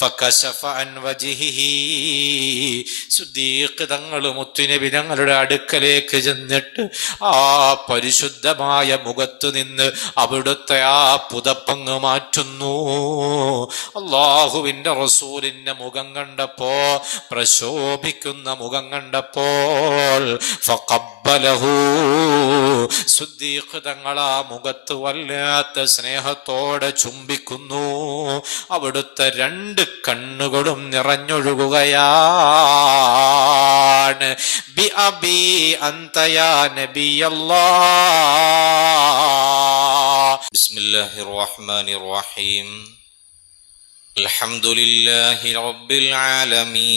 ഫകശഫ അൻ വജ്ഹിഹി. സിദ്ദീഖ് തങ്ങൾ മുത്തുനബി തങ്ങളുടെ അടുക്കലേക്ക് ചെന്നിട്ട് ആ പരിശുദ്ധമായ മുഖത്തു നിന്ന് അവിടുത്തെ ആ പുതപ്പങ്ങ് മാറ്റുന്നു. അല്ലാഹുവിന്റെ റസൂലിന്റെ മുഖം കണ്ടപ്പോ, പ്രശോഭിക്കുന്ന മുഖം കണ്ടപ്പോൾ ഫഖബ്ബലഹു, സിദ്ദീഖ് തങ്ങൾ ആ മുഖത്ത് വല്ലാത്ത സ്നേഹത്തോടെ ചുംബിക്കുന്നു. അവിടുത്തെ രണ്ട് കണ്ണുകളും നിറഞ്ഞൊഴുകുകയാണ്. ബി അബി അൻത യാ നബിയല്ലാഹ്. ബിസ്മില്ലാഹിർ റഹ്മാനിർ റഹീം. അൽഹംദുലില്ലാഹി റബ്ബിൽ ആലമീൻ.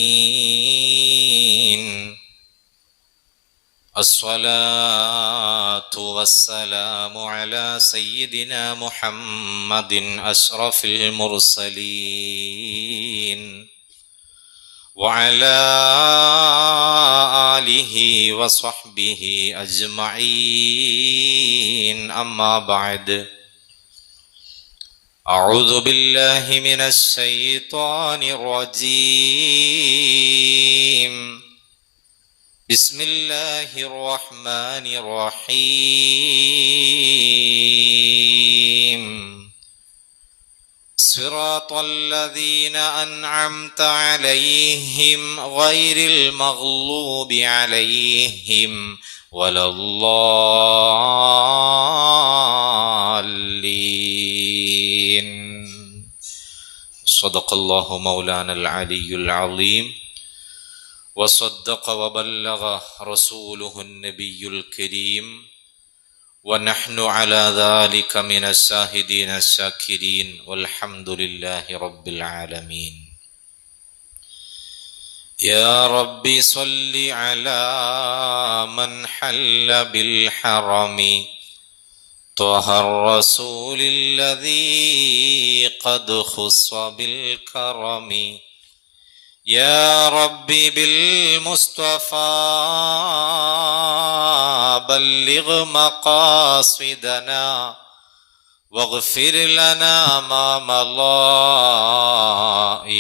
الصلاة والسلام على سيدنا محمد أشرف المرسلين وعلى آله وصحبه أجمعين. أما بعد، أعوذ بالله من الشيطان الرجيم. بسم الله الرحمن الرحيم. صراط الذين أنعمت عليهم غير المغضوب عليهم ولا الضالين. صدق الله مولانا العلي العظيم وصدق وبلغ رسوله النبي الكريم ونحن على ذلك من الشاهدين الشاكرين والحمد لله رب العالمين. يا رب صل على من حل بالحرم طه الرسول الذي قد خص بالكرم. يا ربي بالمصطفى بلغ مقاصدنا واغفر لنا ما مضى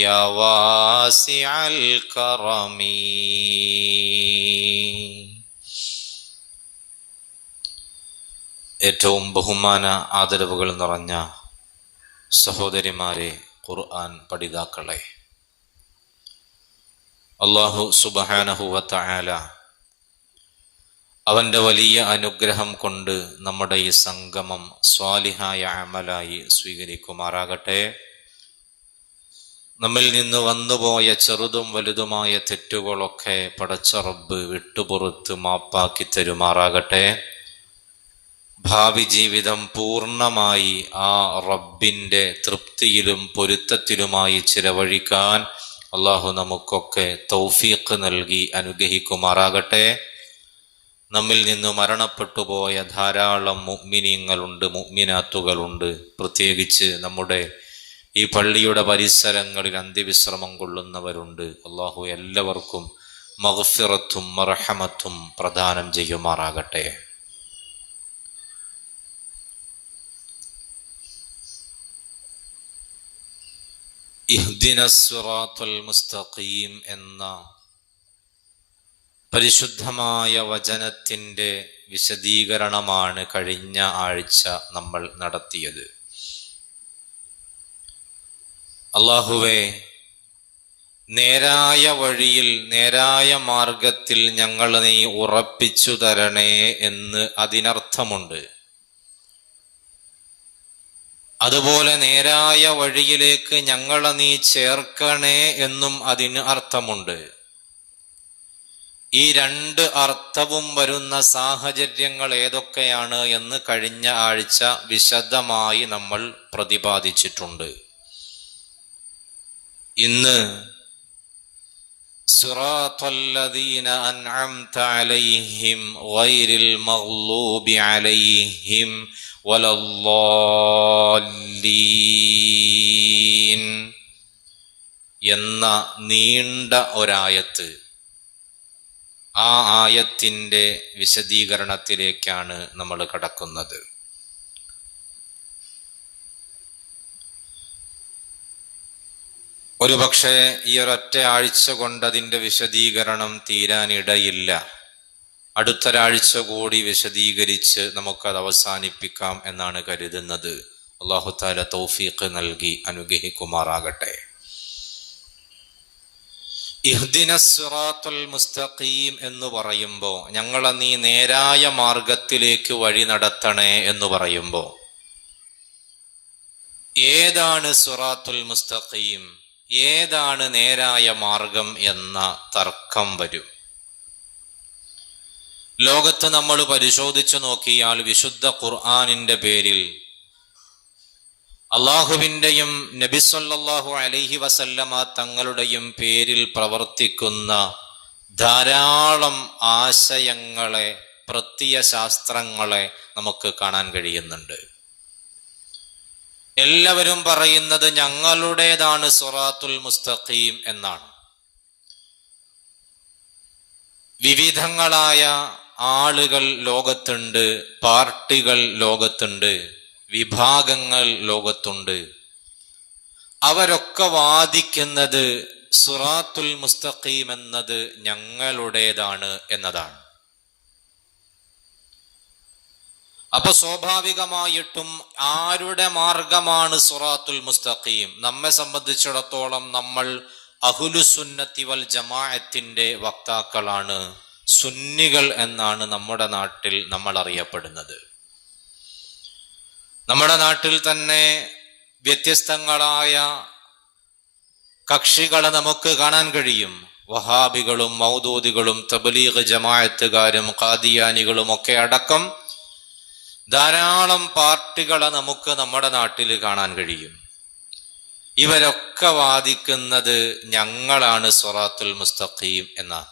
يا واسع الكرم. ഏറ്റവും ബഹുമാന ആദരവുകൾ നിറഞ്ഞ സഹോദരിമാരെ, ഖുർആൻ പഠിതാക്കളെ, അല്ലാഹു സുബ്ഹാനഹു വ തആല അവന്റെ വലിയ അനുഗ്രഹം കൊണ്ട് നമ്മുടെ ഈ സംഗമം സ്വാലിഹായ അമലായി സ്വീകരിക്കുമാറാകട്ടെ. നമ്മിൽ നിന്ന് വന്നുപോയ ചെറുതും വലുതുമായ തെറ്റുകളൊക്കെ പടച്ച റബ്ബ് വിട്ടുപുറത്ത് മാപ്പാക്കി തരുമാറാകട്ടെ. ഭാവി ജീവിതം പൂർണ്ണമായി ആ റബ്ബിന്റെ തൃപ്തിയിലും പൊരുത്തത്തിലുമായി ചിലവഴിക്കാൻ അള്ളാഹു നമുക്കൊക്കെ തൗഫീഖ് നൽകി അനുഗ്രഹിക്കുമാറാകട്ടെ. നമ്മിൽ നിന്ന് മരണപ്പെട്ടു പോയ ധാരാളം മുഅ്മിനീങ്ങളുണ്ട്, മുഅ്മിനാത്തുകളുണ്ട്. പ്രത്യേകിച്ച് നമ്മുടെ ഈ പള്ളിയുടെ പരിസരങ്ങളിൽ അന്ത്യവിശ്രമം കൊള്ളുന്നവരുണ്ട്. അള്ളാഹു എല്ലാവർക്കും മഗ്ഫിറത്തും മർഹമത്തും പ്രദാനം ചെയ്യുമാറാകട്ടെ. ഇഹ്ദിനസ് സിറാത്തുൽ മുസ്തഖീം എന്ന പരിശുദ്ധമായ വചനത്തിൻ്റെ വിശദീകരണമാണ് കഴിഞ്ഞ ആഴ്ച നമ്മൾ നടത്തിയത്. അല്ലാഹുവേ, നേരായ വഴിയിൽ, നേരായ മാർഗത്തിൽ ഞങ്ങൾ നീ ഉറപ്പിച്ചു തരണേ എന്ന് അതിനർത്ഥമുണ്ട്. അതുപോലെ നേരായ വഴിയിലേക്ക് ഞങ്ങളെ നീ ചേർക്കണേ എന്നും അതിന് അർത്ഥമുണ്ട്. ഈ രണ്ട് അർത്ഥവും വരുന്ന സാഹചര്യങ്ങൾ ഏതൊക്കെയാണ് എന്ന് കഴിഞ്ഞ ആഴ്ച വിശദമായി നമ്മൾ പ്രതിപാദിച്ചിട്ടുണ്ട്. ഇന്ന് സിറാത്തല്ലദീന അൻഅംത അലൈഹിം ഗൈറിൽ മഗ്ളൂബി അലൈഹിം വലദ്ദാല്ലീൻ എന്ന നീണ്ട ഒരായത്ത്, ആ ആയത്തിൻ്റെ വിശദീകരണത്തിലേക്കാണ് നമ്മൾ കടക്കുന്നത്. ഒരുപക്ഷെ ഈ ഒരൊറ്റ ആഴ്ച കൊണ്ട് അതിൻ്റെ വിശദീകരണം തീരാനിടയില്ല. അടുത്തൊരാഴ്ച കൂടി വിശദീകരിച്ച് നമുക്കത് അവസാനിപ്പിക്കാം എന്നാണ് കരുതുന്നത്. അല്ലാഹു തആല തൗഫീഖ് നൽകി അനുഗ്രഹിക്കുമാറാകട്ടെ. ഇഹ്ദിനസ് സിറാത്തുൽ മുസ്തഖീം എന്ന് പറയുമ്പോൾ, ഞങ്ങളെ നീ നേരായ മാർഗത്തിലേക്ക് വഴി നടത്തണേ എന്ന് പറയുമ്പോൾ, ഏതാണ് സിറാത്തുൽ മുസ്തഖീം, ഏതാണ് നേരായ മാർഗം എന്ന തർക്കം വരും. ലോകത്ത് നമ്മൾ പരിശോധിച്ചു നോക്കിയാൽ വിശുദ്ധ ഖുർആനിന്റെ പേരിൽ അള്ളാഹുവിൻ്റെയും നബി സല്ലല്ലാഹു അലൈഹി വസല്ലമ തങ്ങളുടെയും പേരിൽ പ്രവർത്തിക്കുന്ന ധാരാളം ആശയങ്ങളെ, പ്രത്യയശാസ്ത്രങ്ങളെ നമുക്ക് കാണാൻ കഴിയുന്നുണ്ട്. എല്ലാവരും പറയുന്നത് ഞങ്ങളുടേതാണ് സിറാത്തുൽ മുസ്തഖീം എന്നാണ്. വിവിധങ്ങളായ ആളുകൾ ലോകത്തുണ്ട്, പാർട്ടികൾ ലോകത്തുണ്ട്, വിഭാഗങ്ങൾ ലോകത്തുണ്ട്. അവരൊക്കെ വാദിക്കുന്നത് സിറാത്തുൽ മുസ്തഖീം എന്നത് ഞങ്ങളുടേതാണ് എന്നതാണ്. അപ്പൊ സ്വാഭാവികമായിട്ടും ആരുടെ മാർഗമാണ് സിറാത്തുൽ മുസ്തഖീം? നമ്മെ സംബന്ധിച്ചിടത്തോളം നമ്മൾ അഹ്ലുസുന്നത്തി വൽ ജമാഅത്തിന്റെ വക്താക്കളാണ്, സുന്നികൾ എന്നാണ് നമ്മുടെ നാട്ടിൽ നമ്മൾ അറിയപ്പെടുന്നത്. നമ്മുടെ നാട്ടിൽ തന്നെ വ്യത്യസ്തങ്ങളായ കക്ഷികളെ നമുക്ക് കാണാൻ കഴിയും. വഹാബികളും മൗദൂദികളും തബ്ലീഗ് ജമാഅത്തുകാരും ഖാദിയാനികളും ഒക്കെ അടക്കം ധാരാളം പാർട്ടികളെ നമുക്ക് നമ്മുടെ നാട്ടിൽ കാണാൻ കഴിയും. ഇവരൊക്കെ വാദിക്കുന്നത് ഞങ്ങളാണ് സിറാത്തുൽ മുസ്തഖീം എന്നാണ്.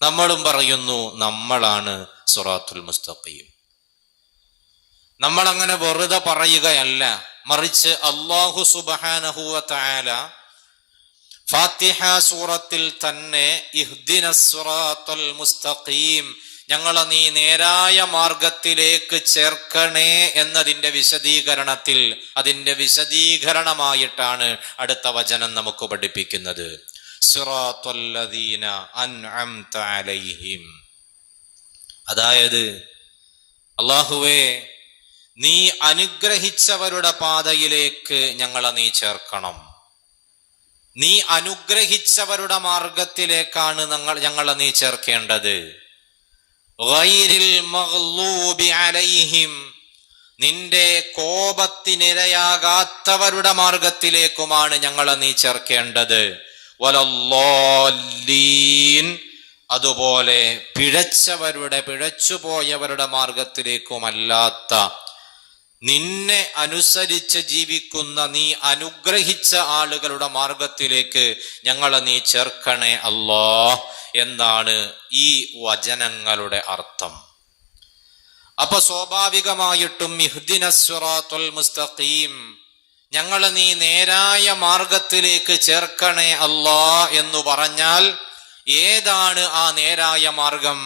നമ്മളും പറയുന്നു നമ്മളാണ് സിറാത്തുൽ മുസ്തഖീം. നമ്മൾ അങ്ങനെ വെറുതെ പറയുകയല്ല, മറിച്ച് അല്ലാഹു സുബ്ഹാനഹു വ തആല ഫാത്തിഹ സൂറത്തിൽ തന്നെ ഇഹ്ദിനസ് സിറാത്തുൽ മുസ്തഖീം, ഞങ്ങളെ നീ നേരായ മാർഗത്തിലേക്ക് ചേർക്കണേ എന്നതിൻ്റെ വിശദീകരണത്തിൽ, അതിൻ്റെ വിശദീകരണമായിട്ടാണ് അടുത്ത വചനം നമുക്ക് പഠിപ്പിക്കുന്നത്. സിറാത്തുല്ലദീന അൻഅംത അലൈഹിം, അതായത് അല്ലാഹുവേ നീ അനുഗ്രഹിച്ചവരുടെ പാതയിലേക്ക് ഞങ്ങളെ നീ ചേർക്കണം. നീ അനുഗ്രഹിച്ചവരുടെ മാർഗത്തിലേക്കാണ് ഞങ്ങളെ നീ ചേർക്കേണ്ടത്. ഗൈരിൽ മഗ്ലൂബി അലൈഹിം, നിന്റെ കോപത്തിനിരയാകാത്തവരുടെ മാർഗത്തിലേക്കുമാണ് ഞങ്ങളെ നീ ചേർക്കേണ്ടത്. വലല്ലാലീൻ, അതുപോലെ പിഴച്ചുപോയവരുടെ മാർഗത്തിലേക്കുമല്ലാത്ത, നിന്നെ അനുസരിച്ച് ജീവിക്കുന്ന നീ അനുഗ്രഹിച്ച ആളുകളുടെ മാർഗത്തിലേക്ക് ഞങ്ങളെ നീ ചേർക്കണേ അല്ലാഹ് എന്നാണ് ഈ വചനങ്ങളുടെ അർത്ഥം. അപ്പൊ സ്വാഭാവികമായിട്ടും ഇഹ്ദിനസ് സിറാത്തുൽ മുസ്തഖീം, ഞങ്ങളെ നീ നേരായ മാർഗത്തിലേക്ക് ചേർക്കണേ അല്ലാഹ് എന്ന് പറഞ്ഞാൽ ഏതാണ് ആ നേരായ മാർഗം?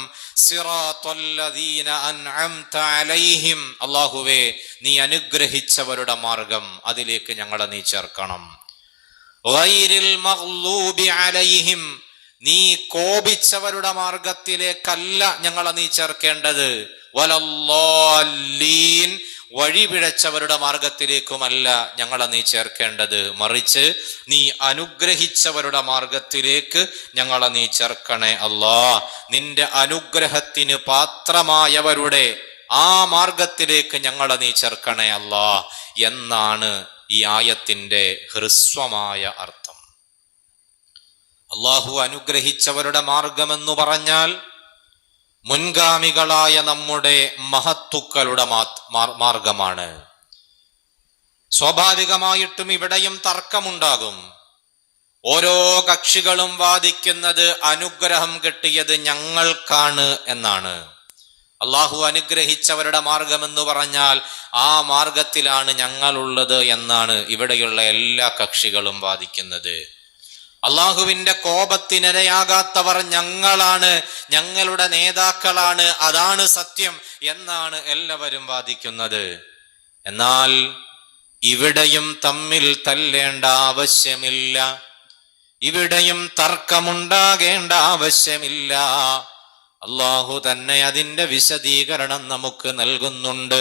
സിറാത്തുല്ലദീന അൻഅംത അലൈഹിം, അല്ലാഹുവേ നീ അനുഗ്രഹിച്ചവരുടെ മാർഗം, അതിലേക്ക് ഞങ്ങളെ നീ ചേർക്കണം. ഗൈരിൽ മഗ്ലൂബി അലൈഹിം, നീ കോപിച്ചവരുടെ മാർഗത്തിലേക്കല്ല ഞങ്ങളെ നീ ചേർക്കേണ്ടത്. വലല്ലാലീൻ, വഴിപിഴച്ചവരുടെ മാർഗത്തിലേക്കുമല്ല ഞങ്ങളെ നീ ചേർക്കേണ്ടത്, മറിച്ച് നീ അനുഗ്രഹിച്ചവരുടെ മാർഗത്തിലേക്ക് ഞങ്ങളെ നീ ചേർക്കണേ അല്ലാഹ്. നിന്റെ അനുഗ്രഹത്തിന് പാത്രമായവരുടെ ആ മാർഗത്തിലേക്ക് ഞങ്ങളെ നീ ചേർക്കണേ അല്ലാഹ് എന്നാണ് ഈ ആയത്തിന്റെ ഹ്രസ്വമായ അർത്ഥം. അല്ലാഹു അനുഗ്രഹിച്ചവരുടെ മാർഗമെന്ന് പറഞ്ഞാൽ മുൻഗാമികളായ നമ്മുടെ മഹത്തുക്കളുടെ മാർഗമാണ്. സ്വാഭാവികമായിട്ടും ഇവിടെയും തർക്കമുണ്ടാകും. ഓരോ കക്ഷികളും വാദിക്കുന്നത് അനുഗ്രഹം കിട്ടിയത് ഞങ്ങൾക്കാണ് എന്നാണ്. അള്ളാഹു അനുഗ്രഹിച്ചവരുടെ മാർഗമെന്ന് പറഞ്ഞാൽ ആ മാർഗത്തിലാണ് ഞങ്ങളുള്ളത് എന്നാണ് ഇവിടെയുള്ള എല്ലാ കക്ഷികളും വാദിക്കുന്നത്. അള്ളാഹുവിന്റെ കോപത്തിനിരയാകാത്തവർ ഞങ്ങളാണ്, ഞങ്ങളുടെ നേതാക്കളാണ്, അതാണ് സത്യം എന്നാണ് എല്ലാവരും വാദിക്കുന്നത്. എന്നാൽ ഇവിടെയും തമ്മിൽ തല്ലേണ്ട ആവശ്യമില്ല. ഇവിടെയും തർക്കമുണ്ടാകേണ്ട ആവശ്യമില്ല. അള്ളാഹു തന്നെ അതിന്റെ വിശദീകരണം നമുക്ക് നൽകുന്നുണ്ട്.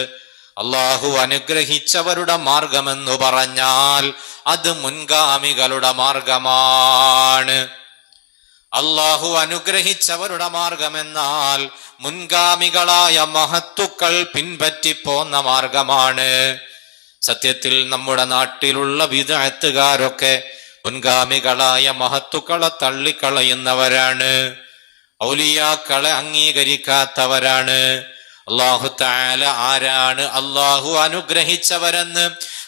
അള്ളാഹു അനുഗ്രഹിച്ചവരുടെ മാർഗമെന്നു പറഞ്ഞാൽ അത് മുൻഗാമികളുടെ മാർഗമാണ്. അള്ളാഹു അനുഗ്രഹിച്ചവരുടെ മാർഗമെന്നാൽ മുൻഗാമികളായ മഹത്തുക്കൾ പിൻപറ്റിപ്പോന്ന മാർഗമാണ്. സത്യത്തിൽ നമ്മുടെ നാട്ടിലുള്ള ബിദ്അത്തുകാരൊക്കെ മുൻഗാമികളായ മഹത്തുക്കളെ തള്ളിക്കളയുന്നവരാണ്, ഔലിയാക്കളെ അംഗീകരിക്കാത്തവരാണ്. അല്ലാഹു തആല ആരാണ് അല്ലാഹു അനുഗ്രഹിച്ചവരെന്ന്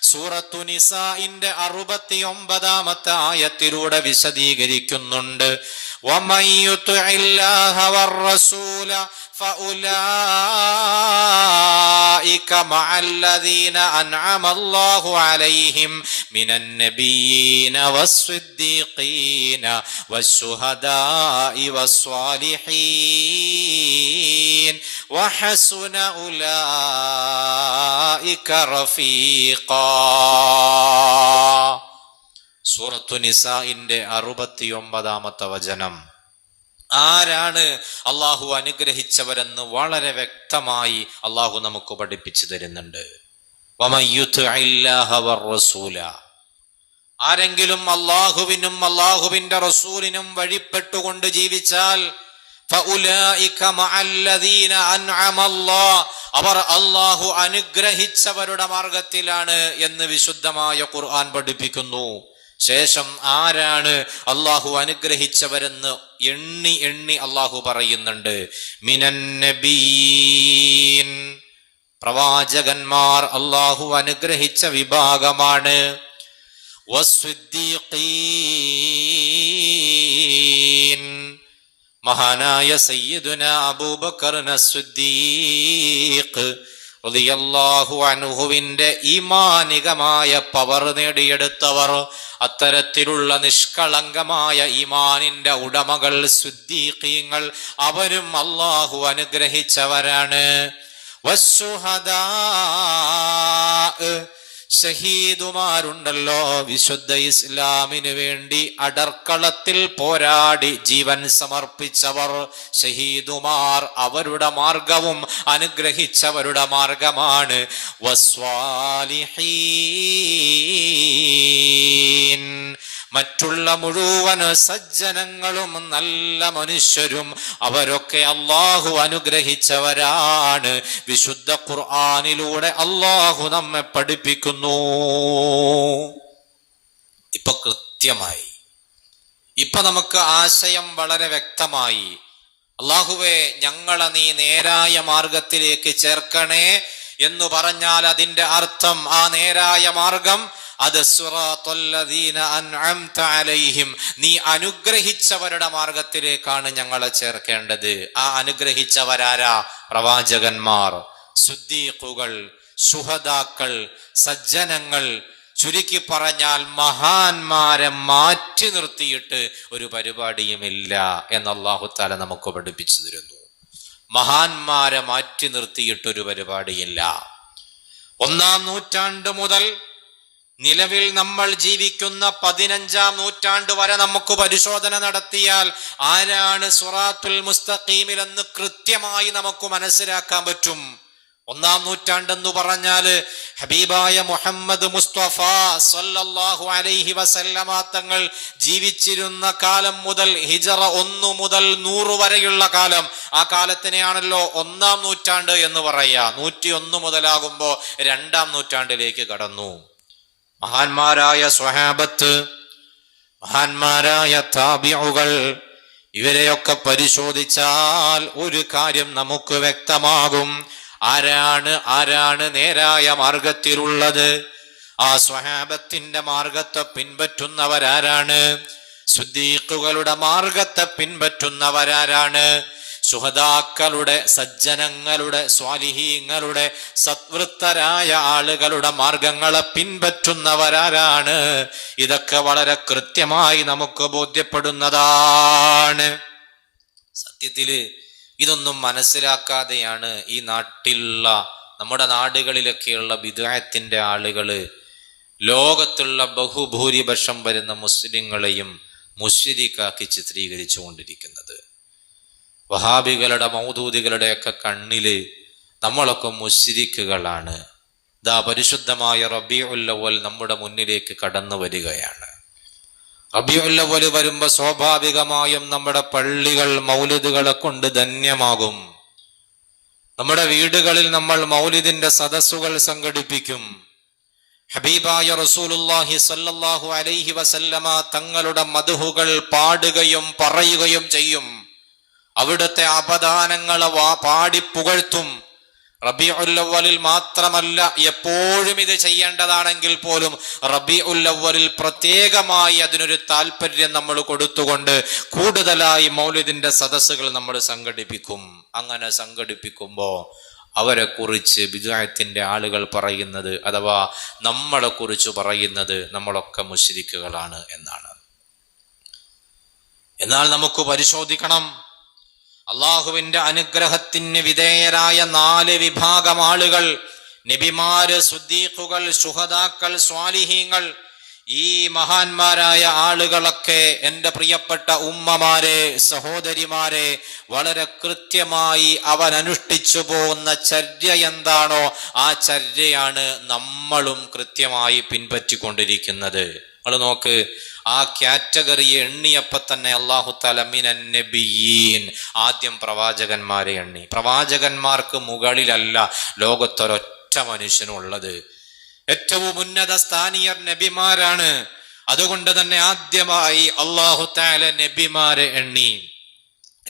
സൂറത്തു നിസാഇന്റെ 69-ാമത്തെ ആയത്തിലൂടെ വിശദീകരിക്കുന്നുണ്ട്. വമൻ യുതിഇല്ലാഹ വറസൂല ഫഉലൈക മഅല്ലദീന അൻഅമല്ലാഹു അലൈഹിം മിനൻ നബിയ്യീന വസ്സിദ്ദീഖീന വശുഹദാഇ വസ്സാലിഹീൻ വഹസുന ഉലൈക റഫീഖാ. സൂറത്തു നിസാഇന്റെ 69-ാമത്തെ വചനം. ആരാണ് അള്ളാഹു അനുഗ്രഹിച്ചവരെന്ന് വളരെ വ്യക്തമായി അള്ളാഹു നമുക്ക് പഠിപ്പിച്ചു തരുന്നുണ്ട്. വമൻ യുതിഇല്ലാഹ വറസൂല, ആരെങ്കിലും അള്ളാഹുവിനും അള്ളാഹുവിന്റെ റസൂലിനും വഴിപ്പെട്ടുകൊണ്ട് ജീവിച്ചാൽ ഫഉലൈക മഅല്ലദീന അൻഅമല്ലാഹ്, അവർ അള്ളാഹു അനുഗ്രഹിച്ചവരുടെ മാർഗത്തിലാണ് എന്ന് വിശുദ്ധമായ ഖുർആൻ പഠിപ്പിക്കുന്നു. ശേഷം ആരാണ് അള്ളാഹു അനുഗ്രഹിച്ചവരെന്ന് എണ്ണി എണ്ണി അള്ളാഹു പറയുന്നുണ്ട്. മിനൻ നബിയ്യീൻ, പ്രവാചകന്മാർ അള്ളാഹു അനുഗ്രഹിച്ച വിഭാഗമാണ്. വസ്സിദ്ദീഖീൻ, മഹാനായ സയ്യിദുനാ അബൂബക്കർ അസ്സിദ്ദീഖ് റളിയല്ലാഹു അൻഹുവിന്റെ ഈമാനികമായ പവർ നേടിയെടുത്തവർ, അത്തരത്തിലുള്ള നിഷ്കളങ്കമായ ഈമാനിന്റെ ഉടമകൾ സിദ്ദീഖീങ്ങൾ, അവരും അല്ലാഹു അനുഗ്രഹിച്ചവരാണ്. വസ്സുഹദാ, ഷഹീദുമാരുണ്ടല്ലോ, വിശുദ്ധ ഇസ്ലാമിന് വേണ്ടി അടർക്കളത്തിൽ പോരാടി ജീവൻ സമർപ്പിച്ചവർ, ഷഹീദുമാർ, അവരുടെ മാർഗവും അനുഗ്രഹിച്ചവരുടെ മാർഗമാണ്. വസ്വാലിഹീൻ, മറ്റുള്ള മുഴുവൻ സജ്ജനങ്ങളും നല്ല മനുഷ്യരും അവരൊക്കെ അള്ളാഹു അനുഗ്രഹിച്ചവരാണ്. വിശുദ്ധ ഖുർആനിലൂടെ അള്ളാഹു നമ്മെ പഠിപ്പിക്കുന്നു. ഇപ്പൊ കൃത്യമായി, ഇപ്പൊ നമുക്ക് ആശയം വളരെ വ്യക്തമായി. അള്ളാഹുവേ, ഞങ്ങളെ നീ നേരായ മാർഗത്തിലേക്ക് ചേർക്കണേ എന്ന് പറഞ്ഞാൽ അതിന്റെ അർത്ഥം ആ നേരായ മാർഗം അത് സിറാത്തല്ലദീന അൻഅംത അലൈഹിം, നീ അനുഗ്രഹിച്ചവരുടെ മാർഗത്തിലേക്കാണ് ഞങ്ങളെ ചേർക്കേണ്ടത്. ആ അനുഗ്രഹിച്ചവരാരാ? പ്രവാചകന്മാർ, സിദ്ദീഖുകൾ, ശുഹദാക്കൾ, സജ്ജനങ്ങൾ. ചുരുക്കി പറഞ്ഞാൽ മഹാന്മാരെ മാറ്റി നിർത്തിയിട്ട് ഒരു പരിപാടിയുമില്ല എന്ന് അല്ലാഹു തആല നമുക്ക് പഠിപ്പിച്ചു തരുന്നു. മഹാന്മാരെ മാറ്റി നിർത്തിയിട്ടൊരു പരിപാടിയില്ല. 1-ാം നൂറ്റാണ്ട് മുതൽ നിലവിൽ നമ്മൾ ജീവിക്കുന്ന 15-ാം നൂറ്റാണ്ട് വരെ നമുക്ക് പരിശോധന നടത്തിയാൽ ആരാണ് സിറാത്തുൽ മുസ്തഖീമിലെന്ന് കൃത്യമായി നമുക്ക് മനസ്സിലാക്കാൻ പറ്റും. 1-ാം നൂറ്റാണ്ടെന്ന് പറഞ്ഞാല് ഹബീബായ മുഹമ്മദ് മുസ്തഫ സല്ലല്ലാഹു അലൈഹി വസല്ലമ തങ്ങൾ ജീവിച്ചിരുന്ന കാലം മുതൽ ഹിജറ 1 മുതൽ 100 വരെയുള്ള കാലം, ആ കാലത്തിനെയാണല്ലോ 1-ാം നൂറ്റാണ്ട് എന്ന് പറയാ. 101 മുതലാകുമ്പോ 2-ാം നൂറ്റാണ്ടിലേക്ക് കടന്നു. മഹാന്മാരായ സ്വഹാബത്ത്, മഹാന്മാരായ താബിഉകൾ, ഇവരെയൊക്കെ പരിശോധിച്ചാൽ ഒരു കാര്യം നമുക്ക് വ്യക്തമാകും. ആരാണ് നേരായ മാർഗത്തിലുള്ളത്? ആ സ്വഹാബത്തിന്റെ മാർഗത്തെ പിൻപറ്റുന്നവരാരാണ്? സിദ്ദീഖുകളുടെ മാർഗത്തെ പിൻപറ്റുന്നവരാരാണ്? ശുഹദാക്കളുടെ, സജ്ജനങ്ങളുടെ, സ്വാലിഹീങ്ങളുടെ, സത്വൃത്തരായ ആളുകളുടെ മാർഗങ്ങളെ പിൻപറ്റുന്നവരാരാണ്? ഇതൊക്കെ വളരെ കൃത്യമായി നമുക്ക് ബോധ്യപ്പെടുന്നതാണ്. സത്യത്തില് ഇതൊന്നും മനസ്സിലാക്കാതെയാണ് ഈ നാട്ടിലുള്ള, നമ്മുടെ നാടുകളിലൊക്കെയുള്ള ബിദ്അത്തിന്റെ ആളുകള് ലോകത്തുള്ള ബഹുഭൂരിപക്ഷം വരുന്ന മുസ്ലിങ്ങളെയും മുശ്രിക്കാക്കി ചിത്രീകരിച്ചു കൊണ്ടിരിക്കുന്നത്. വഹാബികളുടെ മൗദൂദികളുടെയൊക്കെ കണ്ണില് നമ്മളൊക്കെ മുശ്രിക്കുകളാണ്. ദാ പരിശുദ്ധമായ റബീഉൽ അവ്വൽ നമ്മുടെ മുന്നിലേക്ക് കടന്നു വരികയാണ്. റബീഉൽ അവ്വൽ വരുമ്പോ സ്വാഭാവികമായും നമ്മുടെ പള്ളികൾ മൗലിദുകളെ കൊണ്ട് ധന്യമാകും. നമ്മുടെ വീടുകളിൽ നമ്മൾ മൗലിദിന്റെ സദസ്സുകൾ സംഘടിപ്പിക്കും. ഹബീബായ റസൂലുള്ളാഹി സ്വല്ലല്ലാഹു അലൈഹി വസല്ലമ തങ്ങളുടെ മദ്ഹുകൾ പാടുകയും പറയുകയും ചെയ്യും. അവിടുത്തെ അപദാനങ്ങളെ പാടി പുകഴ്ത്തും. റബീഉൽ അവ്വലിൽ മാത്രമല്ല, എപ്പോഴും ഇത് ചെയ്യേണ്ടതാണെങ്കിൽ പോലും റബീഉൽ അവ്വലിൽ പ്രത്യേകമായി അതിനൊരു താല്പര്യം നമ്മൾ കൊടുത്തുകൊണ്ട് കൂടുതലായി മൗലിദിന്റെ സദസ്സുകൾ നമ്മൾ സംഘടിപ്പിക്കും. അങ്ങനെ സംഘടിപ്പിക്കുമ്പോ അവരെ കുറിച്ച് ബിദ്അത്തിന്റെ ആളുകൾ പറയുന്നത്, അഥവാ നമ്മളെ കുറിച്ച് പറയുന്നത് നമ്മളൊക്കെ മുശ്രിക്കുകളാണ് എന്നാണ്. എന്നാൽ നമുക്ക് പരിശോധിക്കണം, അള്ളാഹുവിന്റെ അനുഗ്രഹത്തിന് വിധേയരായ 4 വിഭാഗം ആളുകൾ, നബിമാര്, സുദ്ദീഖുകൾ, ശുഹദാക്കൾ, സ്വാലിഹീങ്ങൾ, ഈ മഹാന്മാരായ ആളുകളൊക്കെ എൻ്റെ പ്രിയപ്പെട്ട ഉമ്മമാരെ, സഹോദരിമാരെ, വളരെ കൃത്യമായി അവൻ അനുഷ്ഠിച്ചു പോകുന്ന ചര്യ എന്താണോ ആ ചര്യയാണ് നമ്മളും കൃത്യമായി പിൻപറ്റിക്കൊണ്ടിരിക്കുന്നത്. നമ്മൾ നോക്ക്, ആ കാറ്റഗറിയെ എണ്ണിയപ്പോ തന്നെ അല്ലാഹു തആല മിനൻ നബിയീൻ, ആദ്യം പ്രവാചകന്മാരെ എണ്ണി. പ്രവാചകന്മാർക്ക് മുകളിലല്ല ലോകത്തൊരൊറ്റ മനുഷ്യനുള്ളത്. ഏറ്റവും ഉന്നത സ്ഥാനീയർ നബിമാരാണ്. അതുകൊണ്ട് തന്നെ ആദ്യമായി അല്ലാഹു തആല നബിമാരെ എണ്ണി.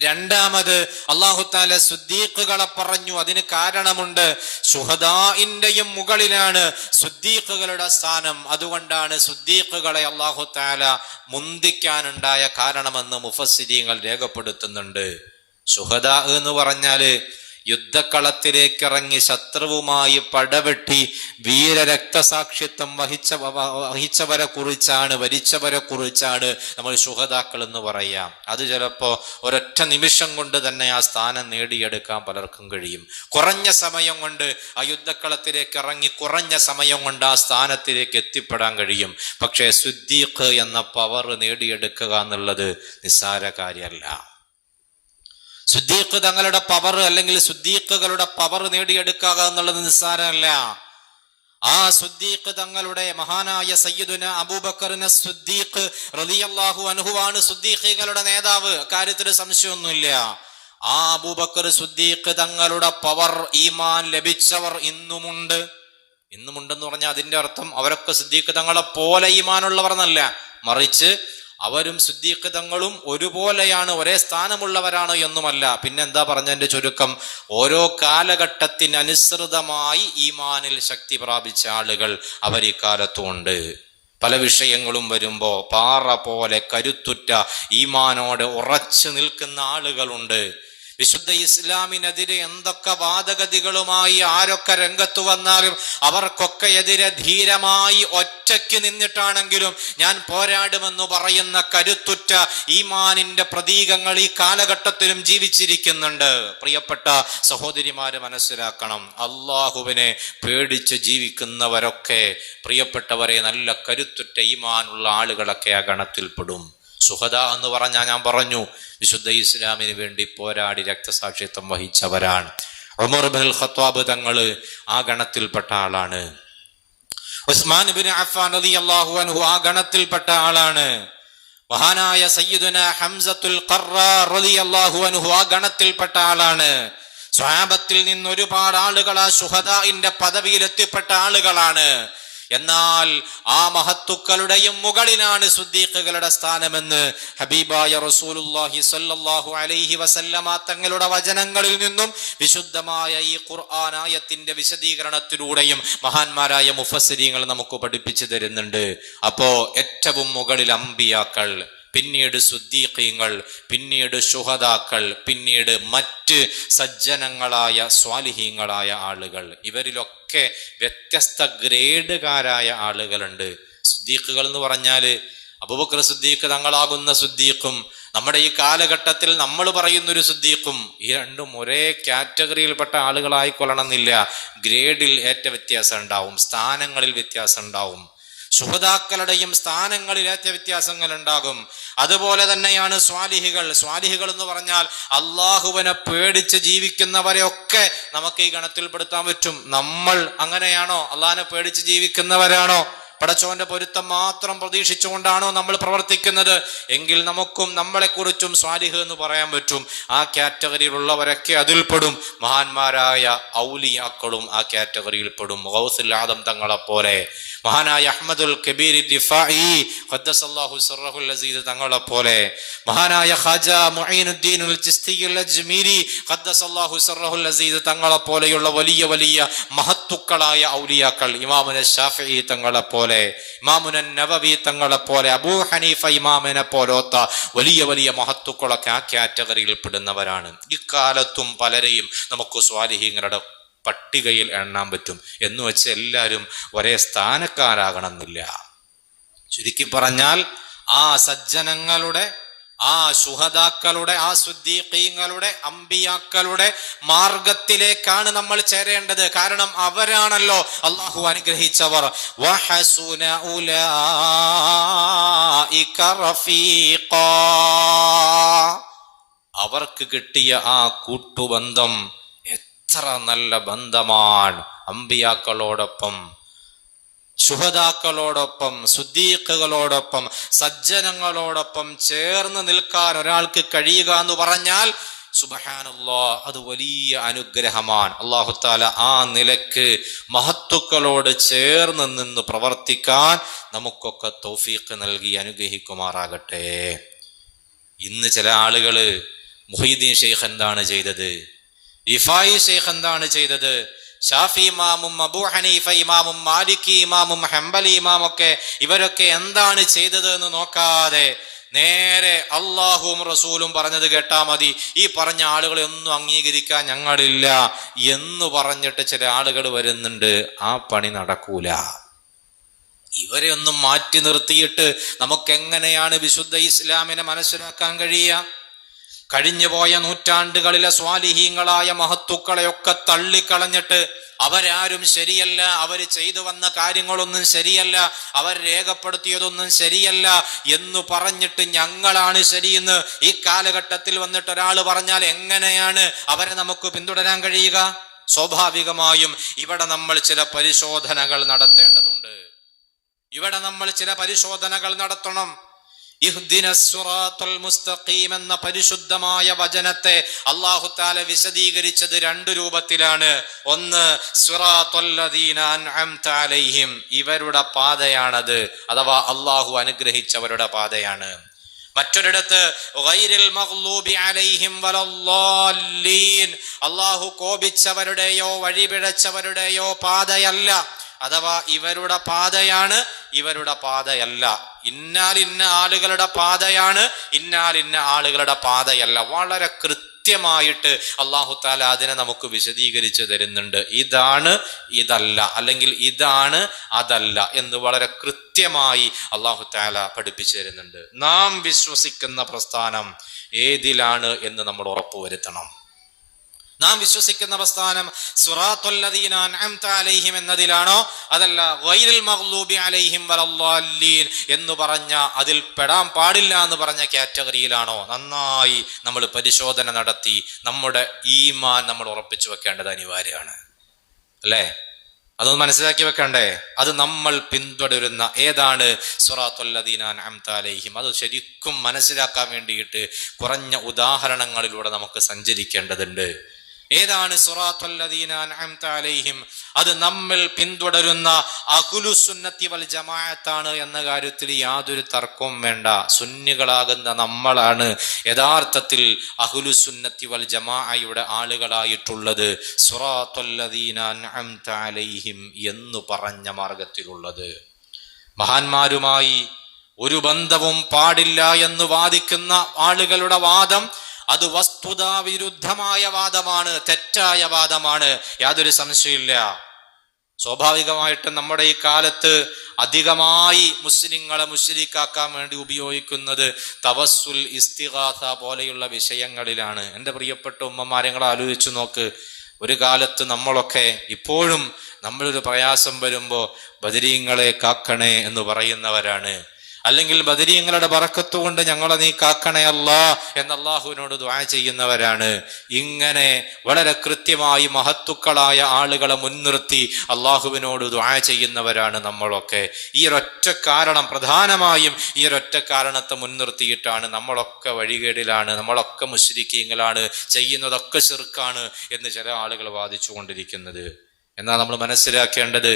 രണ്ടാമത് അല്ലാഹു തആല സുദ്ദീഖുകളെ പറഞ്ഞു. അതിന് കാരണമുണ്ട്. ശുഹദാഇന്റെയും മുകളിലാണ് സുദ്ദീഖുകളുടെ സ്ഥാനം. അതുകൊണ്ടാണ് സുദ്ദീഖുകളെ അല്ലാഹു തആല മുന്തിക്കാനുണ്ടായ കാരണമെന്ന് മുഫസ്സിരീങ്ങൾ രേഖപ്പെടുത്തുന്നുണ്ട്. ശുഹദാ എന്ന് പറഞ്ഞാല് യുദ്ധക്കളത്തിലേക്ക് ഇറങ്ങി ശത്രുവുമായി പടവെട്ടി വീരരക്തസാക്ഷിത്വം വഹിച്ചവരെ കുറിച്ചാണ് നമ്മൾ ശുഹദാക്കൾ എന്ന് പറയാം. അത് ചിലപ്പോ ഒരൊറ്റ നിമിഷം കൊണ്ട് തന്നെ ആ സ്ഥാനം നേടിയെടുക്കാൻ പലർക്കും കഴിയും. കുറഞ്ഞ സമയം കൊണ്ട് ആ യുദ്ധക്കളത്തിലേക്ക് ഇറങ്ങി കുറഞ്ഞ സമയം കൊണ്ട് ആ സ്ഥാനത്തിലേക്ക് എത്തിപ്പെടാൻ കഴിയും. പക്ഷേ സുദ്ദീഖ് എന്ന പവർ നേടിയെടുക്കുക എന്നുള്ളത് നിസ്സാര കാര്യമല്ല. സുദ്ദീഖ് തങ്ങളുടെ പവർ, അല്ലെങ്കിൽ സുദ്ദീഖുകളുടെ പവർ നേടിയെടുക്കുക എന്നുള്ളത് നിസ്സാരമല്ല. ആ സുദ്ദീഖ് തങ്ങളുടെ മഹാനായ സയ്യിദുന അബൂബക്കറിന് സുദ്ദീഖ് റളിയല്ലാഹു അൻഹുവാണ് സുദ്ദീഖുകളുടെ നേതാവ്. കാര്യത്തിൽ സംശയമൊന്നുമില്ല. ആ അബൂബക്കർ സുദ്ദീഖ് തങ്ങളുടെ പവർ, ഈമാൻ ലഭിച്ചവർ ഇന്നുമുണ്ടെന്ന് പറഞ്ഞാൽ അതിന്റെ അർത്ഥം അവരൊക്കെ സുദ്ദീഖ് തങ്ങളെ പോലെ ഈമാനുള്ളവർ എന്നല്ല, മറിച്ച് അവരും സുദ്ദീഖ് തങ്ങളും ഒരുപോലെയാണ്, ഒരേ സ്ഥാനമുള്ളവരാണ് എന്നുമല്ല. പിന്നെന്താ പറഞ്ഞതിന്റെ ചുരുക്കം, ഓരോ കാലഘട്ടത്തിനനുസൃതമായി ഈമാനിൽ ശക്തി പ്രാപിച്ച ആളുകൾ അവർ ഇക്കാലത്തുണ്ട്. പല വിഷയങ്ങളും വരുമ്പോ പാറ പോലെ കരുത്തുറ്റ ഈമാനോട് ഉറച്ചു നിൽക്കുന്ന ആളുകളുണ്ട്. വിശുദ്ധ ഇസ്ലാമിനെതിരെ എന്തൊക്കെ വാദഗതികളുമായി ആരൊക്കെ രംഗത്തു വന്നാലും അവർക്കൊക്കെ എതിരെ ധീരമായി ഒറ്റയ്ക്ക് നിന്നിട്ടാണെങ്കിലും ഞാൻ പോരാടുമെന്ന് പറയുന്ന കരുത്തുറ്റ ഈമാനിന്റെ പ്രതീകങ്ങൾ ഈ കാലഘട്ടത്തിലും ജീവിച്ചിരിക്കുന്നുണ്ട്. പ്രിയപ്പെട്ട സഹോദരിമാര് മനസ്സിലാക്കണം, അള്ളാഹുവിനെ പേടിച്ച് ജീവിക്കുന്നവരൊക്കെ, പ്രിയപ്പെട്ടവരെ, നല്ല കരുത്തുറ്റ ഈമാനുള്ള ആളുകളൊക്കെ ആ ഗണത്തിൽപ്പെടും. ശുഹദാ എന്ന് പറഞ്ഞാൽ ഞാൻ പറഞ്ഞു, വിശുദ്ധ ഇസ്ലാമിന് വേണ്ടി പോരാടി രക്തസാക്ഷിത്വം വഹിച്ചവരാണ്. ഉമർ ഇബ്നുൽ ഖത്താബ് തങ്ങള് ആ ഗണത്തിൽപ്പെട്ട ആളാണ്. ഉസ്മാൻ ഇബ്നു അഫ്ഫാൻ റളിയല്ലാഹു അൻഹു ആ ഗണത്തിൽപ്പെട്ട ആളാണ്. മഹാനായ സയ്യിദുന ഹംസത്തുൽ ഖറാർ റളിയല്ലാഹു അൻഹു ആ ഗണത്തിൽപ്പെട്ട ആളാണ്. സ്വഹാബത്തിൽ നിന്ന് ഒരുപാട് ആളുകൾ ആ ശുഹദാഇന്റെ പദവിയിൽ എത്തിപ്പെട്ട ആളുകളാണ്. എന്നാൽ ആ മഹത്തുക്കളുടെയും മുകളിലാണ് സുദ്ദീഖുകളുടെ സ്ഥാനമെന്ന് ഹബീബായ റസൂലുള്ളാഹി സ്വല്ലല്ലാഹു അലൈഹി വസല്ലമ തങ്ങളുടെ വചനങ്ങളിൽ നിന്നും വിശുദ്ധമായ ഈ ഖുർആൻ ആയത്തിന്റെ വിശദീകരണത്തിലൂടെയും മഹാന്മാരായ മുഫസ്സിരീങ്ങൾ നമുക്ക് പഠിപ്പിച്ചു തരുന്നുണ്ട്. അപ്പോ ഏറ്റവും മുകളിൽ അംബിയാക്കൾ, പിന്നീട് സുദ്ദീഖീങ്ങൾ, പിന്നീട് ശുഹദാക്കൾ, പിന്നീട് മറ്റ് സജ്ജനങ്ങളായ സ്വാലിഹീങ്ങളായ ആളുകൾ. ഇവരിലൊക്കെ വ്യത്യസ്ത ഗ്രേഡുകാരായ ആളുകളുണ്ട്. സുദ്ദീഖുകൾ എന്ന് പറഞ്ഞാല് അബൂബക്കർ സുദ്ദീഖ് തങ്ങളാകുന്ന സുദ്ദീഖും നമ്മുടെ ഈ കാലഘട്ടത്തിൽ നമ്മൾ പറയുന്നൊരു സുദ്ദീഖും, ഈ രണ്ടും ഒരേ കാറ്റഗറിയിൽപ്പെട്ട ആളുകളായിക്കൊള്ളണമെന്നില്ല. ഗ്രേഡിൽ ഏറ്റ വ്യത്യാസം ഉണ്ടാവും, സ്ഥാനങ്ങളിൽ വ്യത്യാസം ഉണ്ടാവും. ശുഹദാക്കളുടെയും സ്ഥാനങ്ങളിലേറ്റ വ്യത്യാസങ്ങൾ ഉണ്ടാകും. അതുപോലെ തന്നെയാണ് സ്വാലിഹികൾ എന്ന് പറഞ്ഞാൽ അള്ളാഹുവിനെ പേടിച്ച് ജീവിക്കുന്നവരെയൊക്കെ നമുക്ക് ഈ ഗണത്തിൽപ്പെടുത്താൻ പറ്റും. നമ്മൾ അങ്ങനെയാണോ? അള്ളാഹിനെ പേടിച്ച് ജീവിക്കുന്നവരാണോ? പടച്ചോന്റെ പൊരുത്തം മാത്രം പ്രതീക്ഷിച്ചുകൊണ്ടാണോ നമ്മൾ പ്രവർത്തിക്കുന്നത്? എങ്കിൽ നമുക്കും നമ്മളെക്കുറിച്ചും സ്വാലിഹ് എന്ന് പറയാൻ പറ്റും. ആ കാറ്റഗറിയിലുള്ളവരൊക്കെ അതിൽപ്പെടും. മഹാന്മാരായ ഔലിയാക്കളും ആ കാറ്റഗറിയിൽപ്പെടും. ഗൗസുൽ ആദം തങ്ങളെപ്പോലെ, മഹാനായ അഹ്മദുൽ കബീർ ദിഫാഇ ഖദ്ദസല്ലാഹു സിർറഹുൽ അസീസ് തങ്ങളെപ്പോലെ, മഹാനായ ഖാജ മുഈനുദ്ദീനുൽ ചിസ്തിയുൽ അജ്മീരി ഖദ്ദസല്ലാഹു സിർറഹുൽ അസീസ് തങ്ങളെപ്പോലെയുള്ള വലിയ വലിയ മഹത്തുക്കളായ ഔലിയാക്കൾ, ഇമാമുന ശാഫിഈ തങ്ങളെപ്പോലെ, ഇമാമുന നവവി തങ്ങളെപ്പോലെ, അബൂ ഹനീഫ ഇമാമിനെ പോലത്തെ വലിയ വലിയ മഹത്തുക്കളൊക്കെ ആ കാറ്റഗറിയിൽ പെടുന്നവരാണ്. ഇക്കാലത്തും പലരെയും നമുക്ക് സ്വാലിഹീങ്ങളുടെ പട്ടികയിൽ എണ്ണാൻ പറ്റും. എന്ന് വെച്ച് എല്ലാവരും ഒരേ സ്ഥാനക്കാരാകണമെന്നില്ല. ചുരുക്കി പറഞ്ഞാൽ ആ സജ്ജനങ്ങളുടെ, ആ ശുഹദാക്കളുടെ, ആ സുദ്ദീഖീങ്ങളുടെ, അമ്പിയാക്കളുടെ മാർഗത്തിലേക്കാണ് നമ്മൾ ചേരേണ്ടത്. കാരണം അവരാണല്ലോ അള്ളാഹു അനുഗ്രഹിച്ചവർ. വഹസുന ഉലൈക റഫീഖാ, അവർക്ക് കിട്ടിയ ആ കൂട്ടുബന്ധം എത്ര നല്ല ബന്ധമാണ്. അമ്പിയാക്കളോടൊപ്പം, ശുഹദാക്കളോടൊപ്പം, സുദ്ദീഖുകളോടൊപ്പം, സജ്ജനങ്ങളോടൊപ്പം ചേർന്ന് നിൽക്കാൻ ഒരാൾക്ക് കഴിയുക എന്ന് പറഞ്ഞാൽ സുബ്ഹാനല്ലാഹ്, അത് വലിയ അനുഗ്രഹമാണ്. അല്ലാഹു തആല ആ നിലക്ക് മഹത്തുക്കളോട് ചേർന്ന് നിന്ന് പ്രവർത്തിക്കാൻ നമുക്കൊക്കെ തൗഫീഖ് നൽകി അനുഗ്രഹിക്കുമാറാകട്ടെ. ഇന്ന് ചില ആളുകള് മുഹീദ്ദീൻ ശൈഖ് എന്താണ് ചെയ്തത്, റിഫായി ശൈഖ് എന്താണ് ചെയ്തത്, ഷാഫി ഇമാമും അബൂ ഹനീഫ ഇമാമും മാലിക്കി ഇമാമും ഹംബലി ഇമാമൊക്കെ ഇവരൊക്കെ എന്താണ് ചെയ്തത് എന്ന് നോക്കാതെ നേരെ അള്ളാഹുവും റസൂലും പറഞ്ഞത് കേട്ടാ മതി, ഈ പറഞ്ഞ ആളുകളെ ഒന്നും അംഗീകരിക്കാൻ ഞങ്ങളില്ല എന്ന് പറഞ്ഞിട്ട് ചില ആളുകൾ വരുന്നുണ്ട്. ആ പണി നടക്കൂല. ഇവരെ ഒന്നും മാറ്റി നിർത്തിയിട്ട് നമുക്കെങ്ങനെയാണ് വിശുദ്ധ ഇസ്ലാമിനെ മനസ്സിലാക്കാൻ കഴിയുക? കഴിഞ്ഞുപോയ നൂറ്റാണ്ടുകളിലെ സ്വാലിഹീങ്ങളായ മഹത്തുക്കളെയൊക്കെ തള്ളിക്കളഞ്ഞിട്ട് അവരാരും ശരിയല്ല, അവര് ചെയ്തു വന്ന കാര്യങ്ങളൊന്നും ശരിയല്ല, അവർ രേഖപ്പെടുത്തിയതൊന്നും ശരിയല്ല എന്ന് പറഞ്ഞിട്ട് ഞങ്ങളാണ് ശരിയെന്ന് ഈ കാലഘട്ടത്തിൽ വന്നിട്ട് ഒരാൾ പറഞ്ഞാൽ എങ്ങനെയാണ് അവരെ നമുക്ക് പിന്തുടരാൻ കഴിയുക? സ്വാഭാവികമായും ഇവിടെ നമ്മൾ ചില പരിശോധനകൾ നടത്തേണ്ടതുണ്ട്. ഇവിടെ നമ്മൾ ചില പരിശോധനകൾ നടത്തണം. ഇഹ്ദിനസ് സിറാത്തൽ മുസ്തഖീം എന്ന പരിശുദ്ധമായ വചനത്തെ അല്ലാഹു തആല വിശദീകരിച്ചത് രണ്ട് രൂപത്തിലാണ്. ഒന്ന്, സിറാത്തൽ ലദീന അൻഅംത അലൈഹിം, ഇവരുടെ പാതയാണത്, അഥവാ അല്ലാഹു അനുഗ്രഹിച്ചവരുടെ പാതയാണ്. മറ്റൊരിടത്ത് ഗൈരിൽ മഗ്ലൂബി അലൈഹിം വലദ്ദാല്ലീൻ, അല്ലാഹു കോപിച്ചവരുടെയോ വഴിപിഴച്ചവരുടെയോ പാതയല്ല, അഥവാ ഇവരുടെ പാതയാണ്, ഇവരുടെ പാതയല്ല. ഇന്ന ആളുകളുടെ പാതയാണ്, ഇന്ന ആളുകളുടെ പാതയല്ല. വളരെ കൃത്യമായിട്ട് അല്ലാഹു തആല അതിനെ നമുക്ക് വിശദീകരിച്ച് തരുന്നുണ്ട്. ഇതാണ്, ഇതല്ല, അല്ലെങ്കിൽ ഇതാണ്, അതല്ല എന്ന് വളരെ കൃത്യമായി അല്ലാഹു തആല പഠിപ്പിച്ചു തരുന്നുണ്ട്. നാം വിശ്വസിക്കുന്ന പ്രസ്ഥാനം ഏതിലാണ് എന്ന് നമ്മൾ ഉറപ്പുവരുത്തണം. നാം വിശ്വസിക്കുന്ന പ്രസ്ഥാനം സിറാത്തുൽ ലദീന അൻഅംത അലൈഹിം എന്നതിലാണോ, അതല്ല ഗൈറിൽ മഗ്ലൂബി അലൈഹിം വലദ്ദാല്ലീൻ എന്ന് പറഞ്ഞ, അതിൽ പെടാൻ പാടില്ല എന്ന് പറഞ്ഞ കാറ്റഗറിയിലാണോ? നന്നായി നമ്മൾ പരിശോധന നടത്തി നമ്മുടെ ഈമാൻ നമ്മൾ ഉറപ്പിച്ചു വെക്കേണ്ടത് അനിവാര്യമാണ്, അല്ലേ? അതൊന്ന് മനസ്സിലാക്കി വെക്കണ്ടേ? അത് നമ്മൾ പിന്തുടരുന്ന ഏതാണ് സിറാത്തുൽ ലദീന അൻഅംത അലൈഹിം, അത് ശരിക്കും മനസ്സിലാക്കാൻ വേണ്ടിയിട്ട് കുറഞ്ഞ ഉദാഹരണങ്ങളിലൂടെ നമുക്ക് സഞ്ചരിക്കേണ്ടതുണ്ട്. ഏതാണ് സിറാത്തുൽ ലദീന അൻഅംത അലൈഹിം? അത് നമ്മൾ പിന്തുടരുന്ന അഹ്ലുസുന്നത്തി വൽ ജമാഅത്താണ് എന്ന കാര്യത്തിൽ യാതൊരു തർക്കവും വേണ്ട. സുന്നികളാകുന്ന നമ്മളാണ് യഥാർത്ഥത്തിൽ അഹ്ലുസുന്നത്തി വൽ ജമാഅയുടെ ആളുകളായിട്ടുള്ളത്, സിറാത്തുൽ ലദീന അൻഅംത അലൈഹിം എന്ന് പറഞ്ഞ മാർഗത്തിലുള്ളത്. മഹാന്മാരുമായി ഒരു ബന്ധവും പാടില്ല എന്ന് വാദിക്കുന്ന ആളുകളുടെ വാദം അത് വസ്തുതാവിരുദ്ധമായ വാദമാണ്, തെറ്റായ വാദമാണ്, യാതൊരു സംശയമില്ല. സ്വാഭാവികമായിട്ടും നമ്മുടെ ഈ കാലത്ത് അധികമായി മുസ്ലിങ്ങളെ മുശ്രിക്കാക്കാൻ വേണ്ടി ഉപയോഗിക്കുന്നത് തവസ്സുൽ, ഇസ്തിഗാസ പോലെയുള്ള വിഷയങ്ങളിലാണ്. എൻ്റെ പ്രിയപ്പെട്ട ഉമ്മമാരെ, നിങ്ങൾ ആലോചിച്ചു നോക്ക്, ഒരു കാലത്ത് നമ്മളൊക്കെ ഇപ്പോഴും നമ്മളൊരു പ്രയാസം വരുമ്പോൾ ബദരീങ്ങളെ കാക്കണേ എന്ന് പറയുന്നവരാണ്. അല്ലെങ്കിൽ ബദരീങ്ങളുടെ ബറക്കത്ത് കൊണ്ട് ഞങ്ങളെ നീ കാക്കണേ അല്ലാ എന്ന് അള്ളാഹുവിനോട് ദുആ ചെയ്യുന്നവരാണ്. ഇങ്ങനെ വളരെ കൃത്യമായി മഹത്തുക്കളായ ആളുകളെ മുൻനിർത്തി അള്ളാഹുവിനോട് ദുആ ചെയ്യുന്നവരാണ് നമ്മളൊക്കെ. ഈ ഒരൊറ്റ കാരണം, പ്രധാനമായും ഈ ഒരൊറ്റ കാരണത്തെ മുൻനിർത്തിയിട്ടാണ് നമ്മളൊക്കെ വഴികേടിലാണ്, നമ്മളൊക്കെ മുശ്രിക്കീങ്ങളാണ്, ചെയ്യുന്നതൊക്കെ ശിർക്കാണ് എന്ന് ചില ആളുകൾ വാദിച്ചു കൊണ്ടിരിക്കുന്നത്. എന്നാൽ നമ്മൾ മനസ്സിലാക്കേണ്ടത്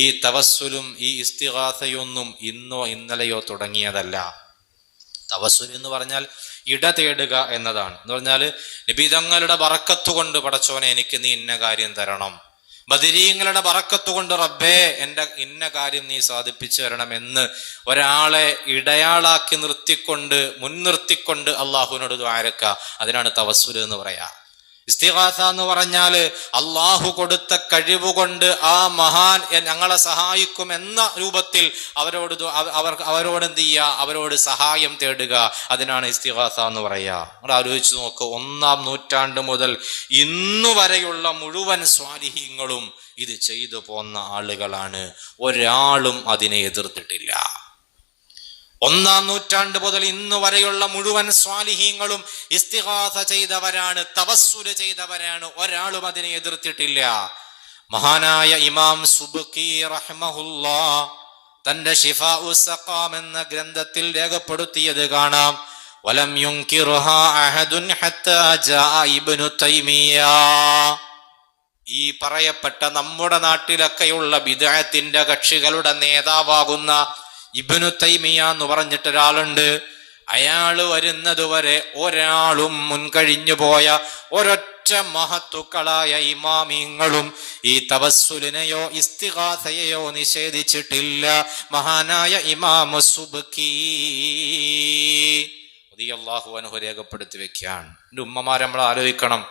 ഈ തവസ്സുലും ഈ ഇസ്തിഗാസയൊന്നും ഇന്നോ ഇന്നലെയോ തുടങ്ങിയതല്ല. തവസ്സുൽ എന്ന് പറഞ്ഞാൽ ഇട തേടുക എന്നതാണ്. എന്ന് പറഞ്ഞാൽ നബി തങ്ങളുടെ ബറക്കത്ത് കൊണ്ട് പടച്ചോനെ എനിക്ക് നീ ഇന്ന കാര്യം തരണം, ബദരീങ്ങളുടെ ബറക്കത്ത് കൊണ്ട് റബ്ബേ എൻ്റെ ഇന്ന കാര്യം നീ സാധിപ്പിച്ചു തരണം എന്ന് ഒരാളെ ഇടയാളാക്കി നിർത്തിക്കൊണ്ട് മുൻനിർത്തിക്കൊണ്ട് അള്ളാഹുവിനോട് ദ്വാരക്ക, അതിനാണ് തവസ്സുൽ എന്ന് പറയാ. ഇസ്തിഗാസ എന്ന് പറഞ്ഞാല് അള്ളാഹു കൊടുത്ത കഴിവുകൊണ്ട് ആ മഹാൻ ഞങ്ങളെ സഹായിക്കും എന്ന രൂപത്തിൽ അവരോട് എന്ത് ചെയ്യുക, അവരോട് സഹായം തേടുക, അതിനാണ് ഇസ്തിഗാസ എന്ന് പറയാ. നമ്മൾ ആലോചിച്ച് നോക്ക്, 1-ാം നൂറ്റാണ്ട് മുതൽ ഇന്നു വരെയുള്ള മുഴുവൻ സ്വാലിഹീങ്ങളും ഇത് ചെയ്തു പോന്ന ആളുകളാണ്. ഒരാളും അതിനെ എതിർത്തിട്ടില്ല. 1-ാം നൂറ്റാണ്ട് മുതൽ ഇന്ന് വരെയുള്ള മുഴുവൻ സ്വാലിഹീങ്ങളും ഇസ്തിഗാസ ചെയ്തവരാണ്, തവസ്സുൽ ചെയ്തവരാണ്. ഒരാളും അതിനെ എതിർത്തിട്ടില്ല. മഹാനായ ഇമാം സുബ്കി റഹ്മഹുല്ലാഹ് തന്റെ ശിഫാഉസ് സഖാം എന്ന ഗ്രന്ഥത്തിൽ രേഖപ്പെടുത്തിയത് കാണാം. വലം യുൻകിറുഹാ അഹദുൻ ഹത്താ ജാഅ ഇബ്നു തൈമിയ്യ. ഈ പറയപ്പെട്ട നമ്മുടെ നാട്ടിലൊക്കെയുള്ള ബിദ്അത്തിന്റെ കക്ഷികളുടെ നേതാവാകുന്ന ഇബ്നു തൈമിയ്യ എന്ന് പറഞ്ഞിട്ടൊരാളുണ്ട്. അയാള് വരുന്നതുവരെ ഒരാളും മുൻകഴിഞ്ഞു പോയ ഒരൊറ്റ മഹത്തുക്കളായ ഇമാമിങ്ങളും ഈ തവസ്സുലിനെയോ ഇസ്തിഗാസയെയോ നിഷേധിച്ചിട്ടില്ല. മഹാനായ ഇമാം സുബ്കി റളിയല്ലാഹു അൻഹു രേഖപ്പെടുത്തി വെക്കുകയാണ്. എൻ്റെ ഉമ്മമാരെ നമ്മൾ ആലോചിക്കണം.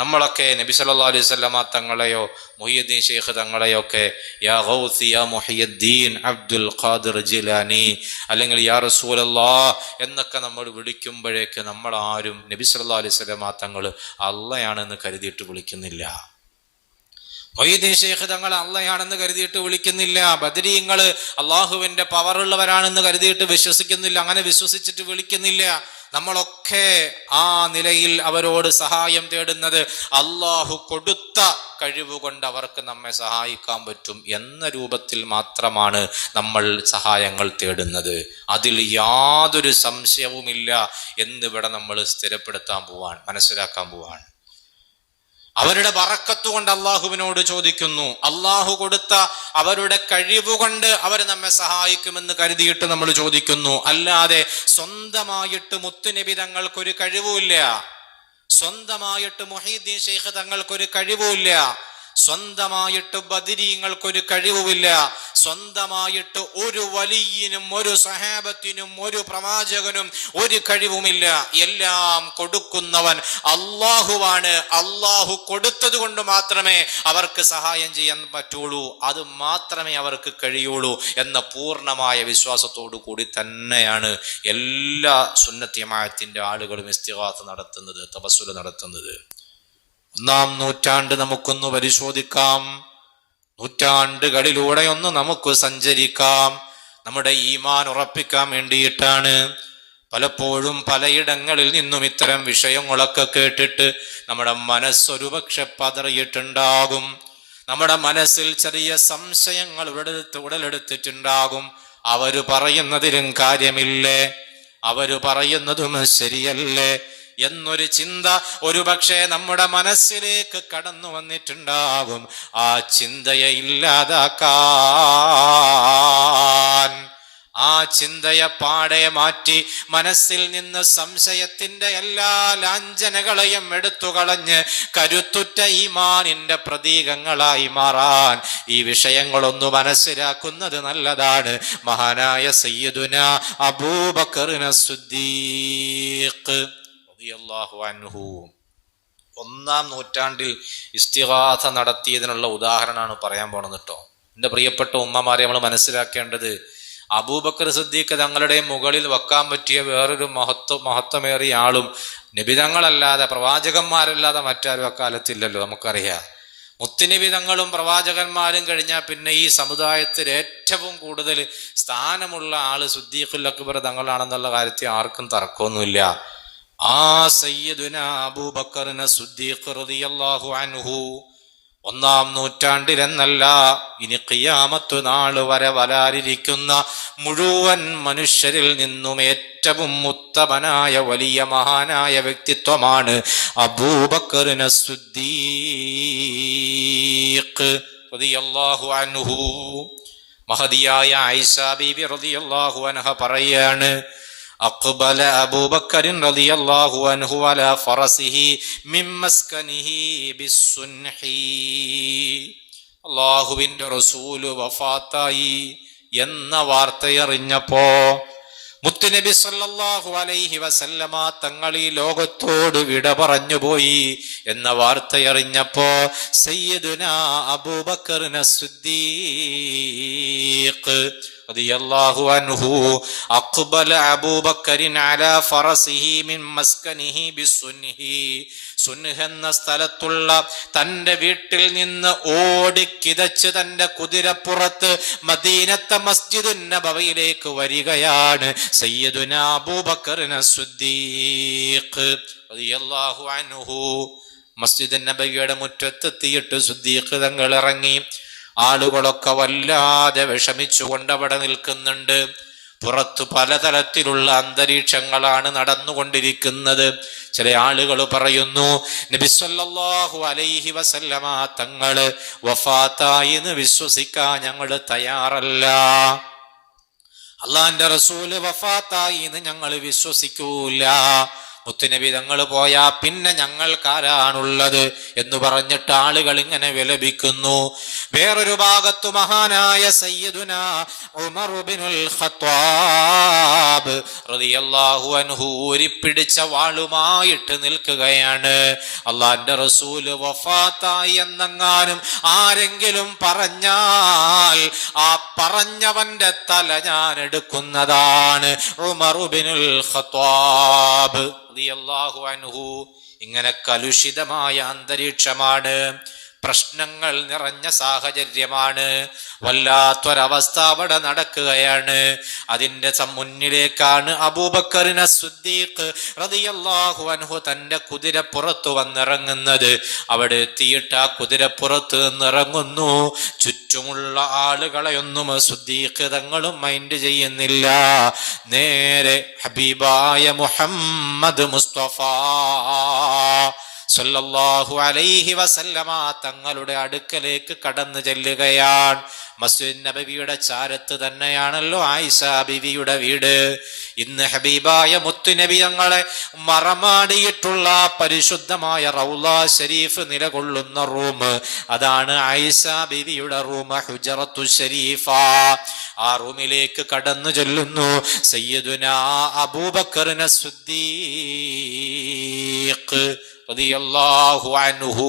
നമ്മളൊക്കെ നബി സല്ലല്ലാഹു അലൈഹി വസല്ലമ തങ്ങളെയോ മുഹിയുദ്ദീൻ ശൈഖ് തങ്ങളെയോ ഒക്കെ യാ ഗൗസി യാ മുഹിയുദ്ദീൻ അബ്ദുൽ ഖാദിർ ജിലാനി അല്ലെങ്കിൽ യാ റസൂലല്ലാഹ് എന്നൊക്കെ നമ്മൾ വിളിക്കുമ്പോഴേക്ക് നമ്മൾ ആരും നബി സല്ലല്ലാഹു അലൈഹി വസല്ലമ തങ്ങൾ അള്ളയാണെന്ന് കരുതിയിട്ട് വിളിക്കുന്നില്ല. മുഹിയുദ്ദീൻ ശൈഖ് തങ്ങൾ അള്ളയാണെന്ന് കരുതിയിട്ട് വിളിക്കുന്നില്ല. ബദരീങ്ങള് അള്ളാഹുവിന്റെ പവറുള്ളവരാണെന്ന് കരുതിയിട്ട് വിശ്വസിക്കുന്നില്ല. അങ്ങനെ വിശ്വസിച്ചിട്ട് വിളിക്കുന്നില്ല. നമ്മളൊക്കെ ആ നിലയിൽ അവരോട് സഹായം തേടുന്നത് അള്ളാഹു കൊടുത്ത കഴിവുകൊണ്ട് അവർക്ക് നമ്മെ സഹായിക്കാൻ പറ്റും എന്ന രൂപത്തിൽ മാത്രമാണ് നമ്മൾ സഹായങ്ങൾ തേടുന്നത്. അതിൽ യാതൊരു സംശയവുമില്ല എന്നിവിടെ നമ്മൾ സ്ഥിരപ്പെടുത്താൻ പോവാൻ, മനസ്സിലാക്കാൻ പോവാൻ. അവരുടെ ബറക്കത്ത് കൊണ്ട് അള്ളാഹുവിനോട് ചോദിക്കുന്നു. അള്ളാഹു കൊടുത്ത അവരുടെ കഴിവുകൊണ്ട് അവർ നമ്മെ സഹായിക്കുമെന്ന് കരുതിയിട്ട് നമ്മൾ ചോദിക്കുന്നു. അല്ലാതെ സ്വന്തമായിട്ട് മുത്തുനബി തങ്ങൾക്കൊരു കഴിവുമില്ല, സ്വന്തമായിട്ട് മുഹീദ്ദീൻ ശൈഖ് തങ്ങൾക്കൊരു കഴിവുമില്ല, സ്വന്തമായിട്ട് ബദരീങ്ങൾക്കൊരു കഴിവുമില്ല, സ്വന്തമായിട്ട് ഒരു വലിയനും ഒരു സഹാബത്തിനും ഒരു പ്രവാചകനും ഒരു കഴിവുമില്ല. എല്ലാം കൊടുക്കുന്നവൻ അള്ളാഹുവാണ്. അള്ളാഹു കൊടുത്തത് കൊണ്ട് മാത്രമേ അവർക്ക് സഹായം ചെയ്യാൻ പറ്റുള്ളൂ, അത് മാത്രമേ അവർക്ക് കഴിയുള്ളൂ എന്ന പൂർണ്ണമായ വിശ്വാസത്തോടു കൂടി തന്നെയാണ് എല്ലാ സുന്നത്ത് ജമാഅത്തിന്റെ ആളുകളും ഇസ്തിഗാസ നടത്തുന്നത്, തവസ്സുൽ നടത്തുന്നത്. 1-ാം നൂറ്റാണ്ട് നമുക്കൊന്ന് പരിശോധിക്കാം. നൂറ്റാണ്ടുകളിലൂടെ ഒന്ന് നമുക്ക് സഞ്ചരിക്കാം. നമ്മുടെ ഈമാൻ ഉറപ്പിക്കാൻ വേണ്ടിയിട്ടാണ്. പലപ്പോഴും പലയിടങ്ങളിൽ നിന്നും ഇത്തരം വിഷയങ്ങളൊക്കെ കേട്ടിട്ട് നമ്മുടെ മനസ്സൊരു പക്ഷെ പതറിയിട്ടുണ്ടാകും. നമ്മുടെ മനസ്സിൽ ചെറിയ സംശയങ്ങൾ ഉടലെടുത്തിട്ടുണ്ടാകും. അവര് പറയുന്നതിലും കാര്യമില്ലേ, അവര് പറയുന്നതും ശരിയല്ലേ എന്നൊരു ചിന്ത ഒരു പക്ഷേ നമ്മുടെ മനസ്സിലേക്ക് കടന്നു വന്നിട്ടുണ്ടാകും. ആ ചിന്തയെ ഇല്ലാതാക്കാൻ, ആ ചിന്തയെ പാടെ മാറ്റി മനസ്സിൽ നിന്ന് സംശയത്തിന്റെ എല്ലാ ലാഞ്ചനകളെയും എടുത്തു കളഞ്ഞ് കരുത്തുറ്റ ഈമാനിന്റെ പ്രതീകങ്ങളായി മാറാൻ ഈ വിഷയങ്ങളൊന്നു മനസ്സിലാക്കുന്നത് നല്ലതാണ്. മഹാനായ സയ്യിദുനാ അബൂബക്കർ സിദ്ദീഖ് റളിയല്ലാഹു അൻഹു 1-ാം നൂറ്റാണ്ടിൽ ഇസ്തിഗാസ നടത്തിയതിനുള്ള ഉദാഹരണമാണ് പറയാൻ പോണത് കേട്ടോ. എൻ്റെ പ്രിയപ്പെട്ട ഉമ്മമാരെ നമ്മൾ മനസ്സിലാക്കേണ്ടത്, അബൂബക്കർ സിദ്ദീഖ് തങ്ങളുടെ മുകളിൽ വെക്കാൻ പറ്റിയ വേറൊരു മഹത്വമേറിയ ആളും നബി തങ്ങളല്ലാതെ പ്രവാചകന്മാരല്ലാതെ മറ്റാരും അക്കാലത്തില്ലല്ലോ. നമുക്കറിയാം, മുത്തുനബി തങ്ങളും പ്രവാചകന്മാരും കഴിഞ്ഞാൽ പിന്നെ ഈ സമുദായത്തിൽ ഏറ്റവും കൂടുതൽ സ്ഥാനമുള്ള ആള് സിദ്ദീഖുൽ അക്ബർ തങ്ങളാണെന്നുള്ള കാര്യത്തിൽ ആർക്കും തർക്കമൊന്നുമില്ല. ആ സയ്യിദുനാ അബൂബക്കറിന് സിദ്ദീഖ് റളിയല്ലാഹു അൻഹു 1-ാം നൂറ്റാണ്ടിലെന്നല്ല, ഇനി ഖിയാമത്ത് നാൾ വരെ വരാനിരിക്കുന്ന മുഴുവൻ മനുഷ്യരിൽ നിന്നും ഏറ്റവും ഉത്തമനായ വലിയ മഹാനായ വ്യക്തിത്വമാണ് അബൂബക്കറിന് സിദ്ദീഖ് റളിയല്ലാഹു അൻഹു. മഹദിയായ ആയിഷ ബീബി റളിയല്ലാഹു അൻഹ പറയാണ്, അഖ്ബല അബൂബക്കർ റളിയല്ലാഹു അൻഹു അലാ ഫറസിഹി മിൻ മസ്കനിഹി ബിസ്സുൻഹി. അല്ലാഹുവിന്റെ റസൂൽ വഫാത്തായി എന്ന വാർത്തയറിഞ്ഞപ്പോ, മുത്തുനബി സല്ലല്ലാഹു അലൈഹി വസല്ലമ തങ്ങൾ ഈ ലോകത്തോട് വിട പറഞ്ഞുപോയി എന്ന വാർത്തയറിഞ്ഞപ്പോ സയ്യിദുനാ അബൂബക്കറിന് സിദ്ദീഖ് റളിയല്ലാഹു അൻഹു അഖ്ബല അബൂബക്കറിൻ അലാ ഫറസിഹി മിൻ മസ്കനിഹി ബിസ്സുൻഹി. സുൻഹ് എന്ന സ്ഥലത്തുള്ള തന്റെ വീട്ടിൽ നിന്ന് ഓടിക്കിതച്ച് തന്റെ കുതിരപ്പുറത്ത് മദീനത്തെ മസ്ജിദുൻ നബവിയിലേക്ക് വരികയാണ് സയ്യിദുനാ അബൂബക്കറിന് സിദ്ദീഖ് റളിയല്ലാഹു അൻഹു. മസ്ജിദുൻ നബവിയുടെ മുറ്റത്തെത്തിയിട്ട് സിദ്ദീഖ് തങ്ങൾ ഇറങ്ങി. ആളുകളൊക്കെ വല്ലാതെ വിഷമിച്ചുകൊണ്ട് അവിടെ നിൽക്കുന്നുണ്ട്. പുറത്തു പലതരത്തിലുള്ള അന്തരീക്ഷങ്ങളാണ് നടന്നുകൊണ്ടിരിക്കുന്നത്. ചില ആളുകൾ പറയുന്നു, നബി സല്ലല്ലാഹു അലൈഹി വസല്ലമ തങ്ങള് വഫാത്തായി എന്ന് വിശ്വസിക്കാൻ ഞങ്ങൾ തയ്യാറല്ല. അള്ളാന്റെ റസൂല് വഫാത്തായി എന്ന് ഞങ്ങൾ വിശ്വസിക്കൂല. മുത്തുനബി തങ്ങൾ പോയാ പിന്നെ ഞങ്ങൾക്കാരാണുള്ളത് എന്ന് പറഞ്ഞിട്ട് ആളുകൾ ഇങ്ങനെ വിലപിക്കുന്നു. വേറൊരു ഭാഗത്തു മഹാനായ സയ്യിദുനാ ഉമർ ഇബ്നുൽ ഖത്താബ് റളിയല്ലാഹു അൻഹു ഊരിപ്പിടിച്ച വാളുമായിട്ട് നിൽക്കുകയാണ്. അള്ളാന്റെ റസൂല് വഫാത്തായി എന്നെങ്ങാനും ആരെങ്കിലും പറഞ്ഞാൽ ആ പറഞ്ഞവന്റെ തല ഞാൻ എടുക്കുന്നതാണ്. ഉമർ ഇബ്നുൽ ഖത്താബ് റളിയല്ലാഹു അൻഹു. ഇങ്ങനെ കലുഷിതമായ അന്തരീക്ഷമാണ്, പ്രശ്നങ്ങൾ നിറഞ്ഞ സാഹചര്യമാണ്, വല്ലാത്തൊരവസ്ഥ അവിടെ നടക്കുകയാണ്. അതിന്റെ മുന്നിലേക്കാണ് അബൂബക്കറിന് സിദ്ദീഖ് റളിയല്ലാഹു അൻഹു തന്റെ കുതിരപ്പുറത്ത് വന്നിറങ്ങുന്നത്. അവിടെ എത്തിയിട്ട് ആ കുതിരപ്പുറത്ത് നിന്നിറങ്ങുന്നു. ചുറ്റുമുള്ള ആളുകളെയൊന്നും സിദ്ദീഖ് തങ്ങളും മൈൻഡ് ചെയ്യുന്നില്ല. നേരെ ഹബീബായ മുഹമ്മദ് മുസ്തഫ സല്ലല്ലാഹു അലൈഹി വസല്ലമ തങ്ങളുടെ അടുക്കലേക്ക് കടന്നു ചെല്ലുകയാണ്. മസ്ജിദ് നബവിയുടെ ചാരത്ത് തന്നെയാണല്ലോ ആയിഷ ബീവിയുടെ വീട്. ഇന്ന് ഹബീബായ മുത്തുനബി തങ്ങളെ മറമാടിയിട്ടുള്ള പരിശുദ്ധമായ റൗള ശരീഫ് നിലകൊള്ളുന്ന റൂം, അതാണ് ആയിഷ ബീവിയുടെ റൂം, ഹുജറത്തു ശരീഫ. ആ റൂമിലേക്ക് കടന്നു ചെല്ലുന്നു സയ്യിദുനാ അബൂബക്കറിന് സിദ്ദീഖ് റളിയല്ലാഹു അൻഹു.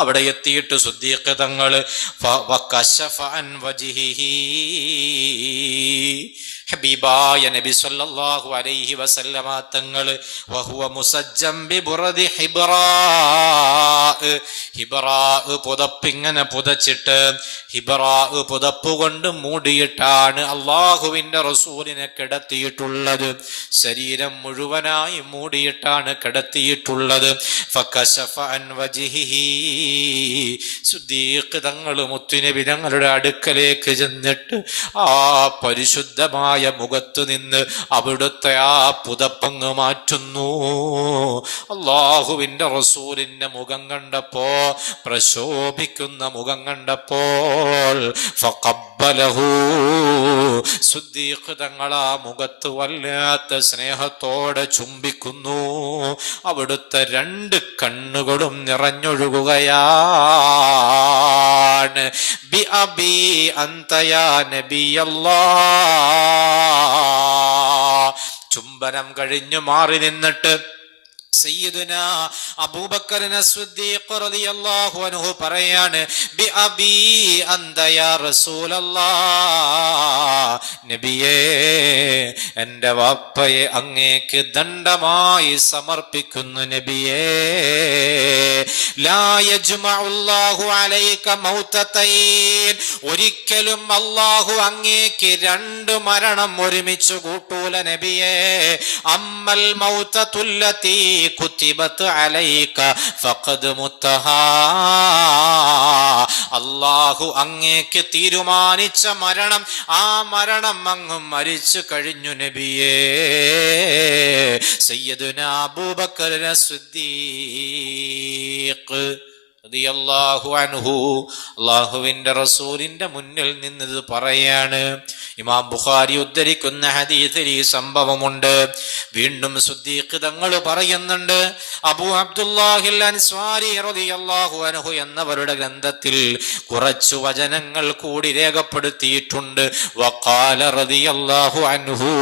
അവിടെ എത്തിയിട്ട് സിദ്ദീഖ് തങ്ങള് വകശഫ അൻ വജ്ഹിഹി, ഹബീബായ നബി സല്ലല്ലാഹു അലൈഹി വസല്ലമ തങ്ങള് വഹുവ മുസജ്ജം ബിബുറദി ഹിബ്റാ, ഹിബ്റാ പുതപ്പിങ്ങനെ പുതച്ചിട്ട്, ഹിബ്റാ പുതപ്പ് കൊണ്ട് മൂടിയിട്ടാണ് അള്ളാഹുവിന്റെ റസൂലിനെ കിടത്തിയിട്ടുള്ളത്. ശരീരം മുഴുവനായി മൂടിയിട്ടാണ് കിടത്തിയിട്ടുള്ളത്. ഫകശഫ അൻ വജ്ഹിഹി, സിദ്ദീഖ് തങ്ങൾ മുത്തുനബി തങ്ങളുടെ അടുക്കലേക്ക് ചെന്നിട്ട് ആ പരിശുദ്ധമായ മുഖത്ത് നിന്ന് അവിടുത്തെ ആ പുതപ്പങ്ങ് മാറ്റുന്നു. അള്ളാഹുവിന്റെ റസൂലിന്റെ മുഖം കണ്ടപ്പോ, പ്രശോഭിക്കുന്ന മുഖം കണ്ടപ്പോൾ ഫഖബ്ബലഹു, സിദ്ദീഖ് തങ്ങൾ ആ മുഖത്ത് വല്ലാത്ത സ്നേഹത്തോടെ ചുംബിക്കുന്നു. അവിടുത്തെ രണ്ട് കണ്ണുകളും നിറഞ്ഞൊഴുകുകയാണ്. ബി അബി അൻത യാ നബിയല്ലാഹ്. ചുംബനം കഴിഞ്ഞു മാറി നിന്നിട്ട് സയ്യിദുനാ അബൂബക്കറിനെ സിദ്ദീഖ് റളിയല്ലാഹു അൻഹു പറയാണ്, ബി അബീ അന്ത യാ റസൂലല്ലാഹ്, നബിയേ എൻ്റെ വാപ്പയെ അങ്ങേക്ക് ദണ്ഡമായി സമർപ്പിക്കുന്നു നബിയേ. ലാ യജ്മഉല്ലാഹു അലൈക മൗതതൈൻ, ഒരിക്കലും അല്ലാഹു അങ്ങേക്ക് രണ്ട് മരണം ഒരുമിച്ച് കൂട്ടൂല നബിയേ. അമ്മൽ മൗതതുല്ലതി കുതിബത് അലൈക ഫഖദ് മുത്തഹാ, അല്ലാഹു അങ്ങേക്ക് തീരുമാനിച്ച മരണം, ആ മരണം അങ്ങ് മരിച്ചു കഴിഞ്ഞു നബിയേ. സയ്യിദുനാ അബൂബക്കർ സിദ്ദീഖ് റളിയല്ലാഹു അൻഹു അല്ലാഹുവിന്റെ റസൂലിന്റെ മുന്നിൽ നിന്നത് പറയാണ്. ഇമാം ബുഖാരി ഉദ്ധരിക്കുന്ന ഹദീസിൽ ഈ സംഭവമുണ്ട്. വീണ്ടും സിദ്ദീഖ് തങ്ങൾ പറയുന്നുണ്ട്, അബൂ അബ്ദുല്ലാഹിൽ അൻസ്വാരി റളിയല്ലാഹു അൻഹു എന്നവരുടെ ഗ്രന്ഥത്തിൽ കുറച്ചു വചനങ്ങൾ കൂടി രേഖപ്പെടുത്തിയിട്ടുണ്ട്. വഖാല റളിയല്ലാഹു അൻഹു,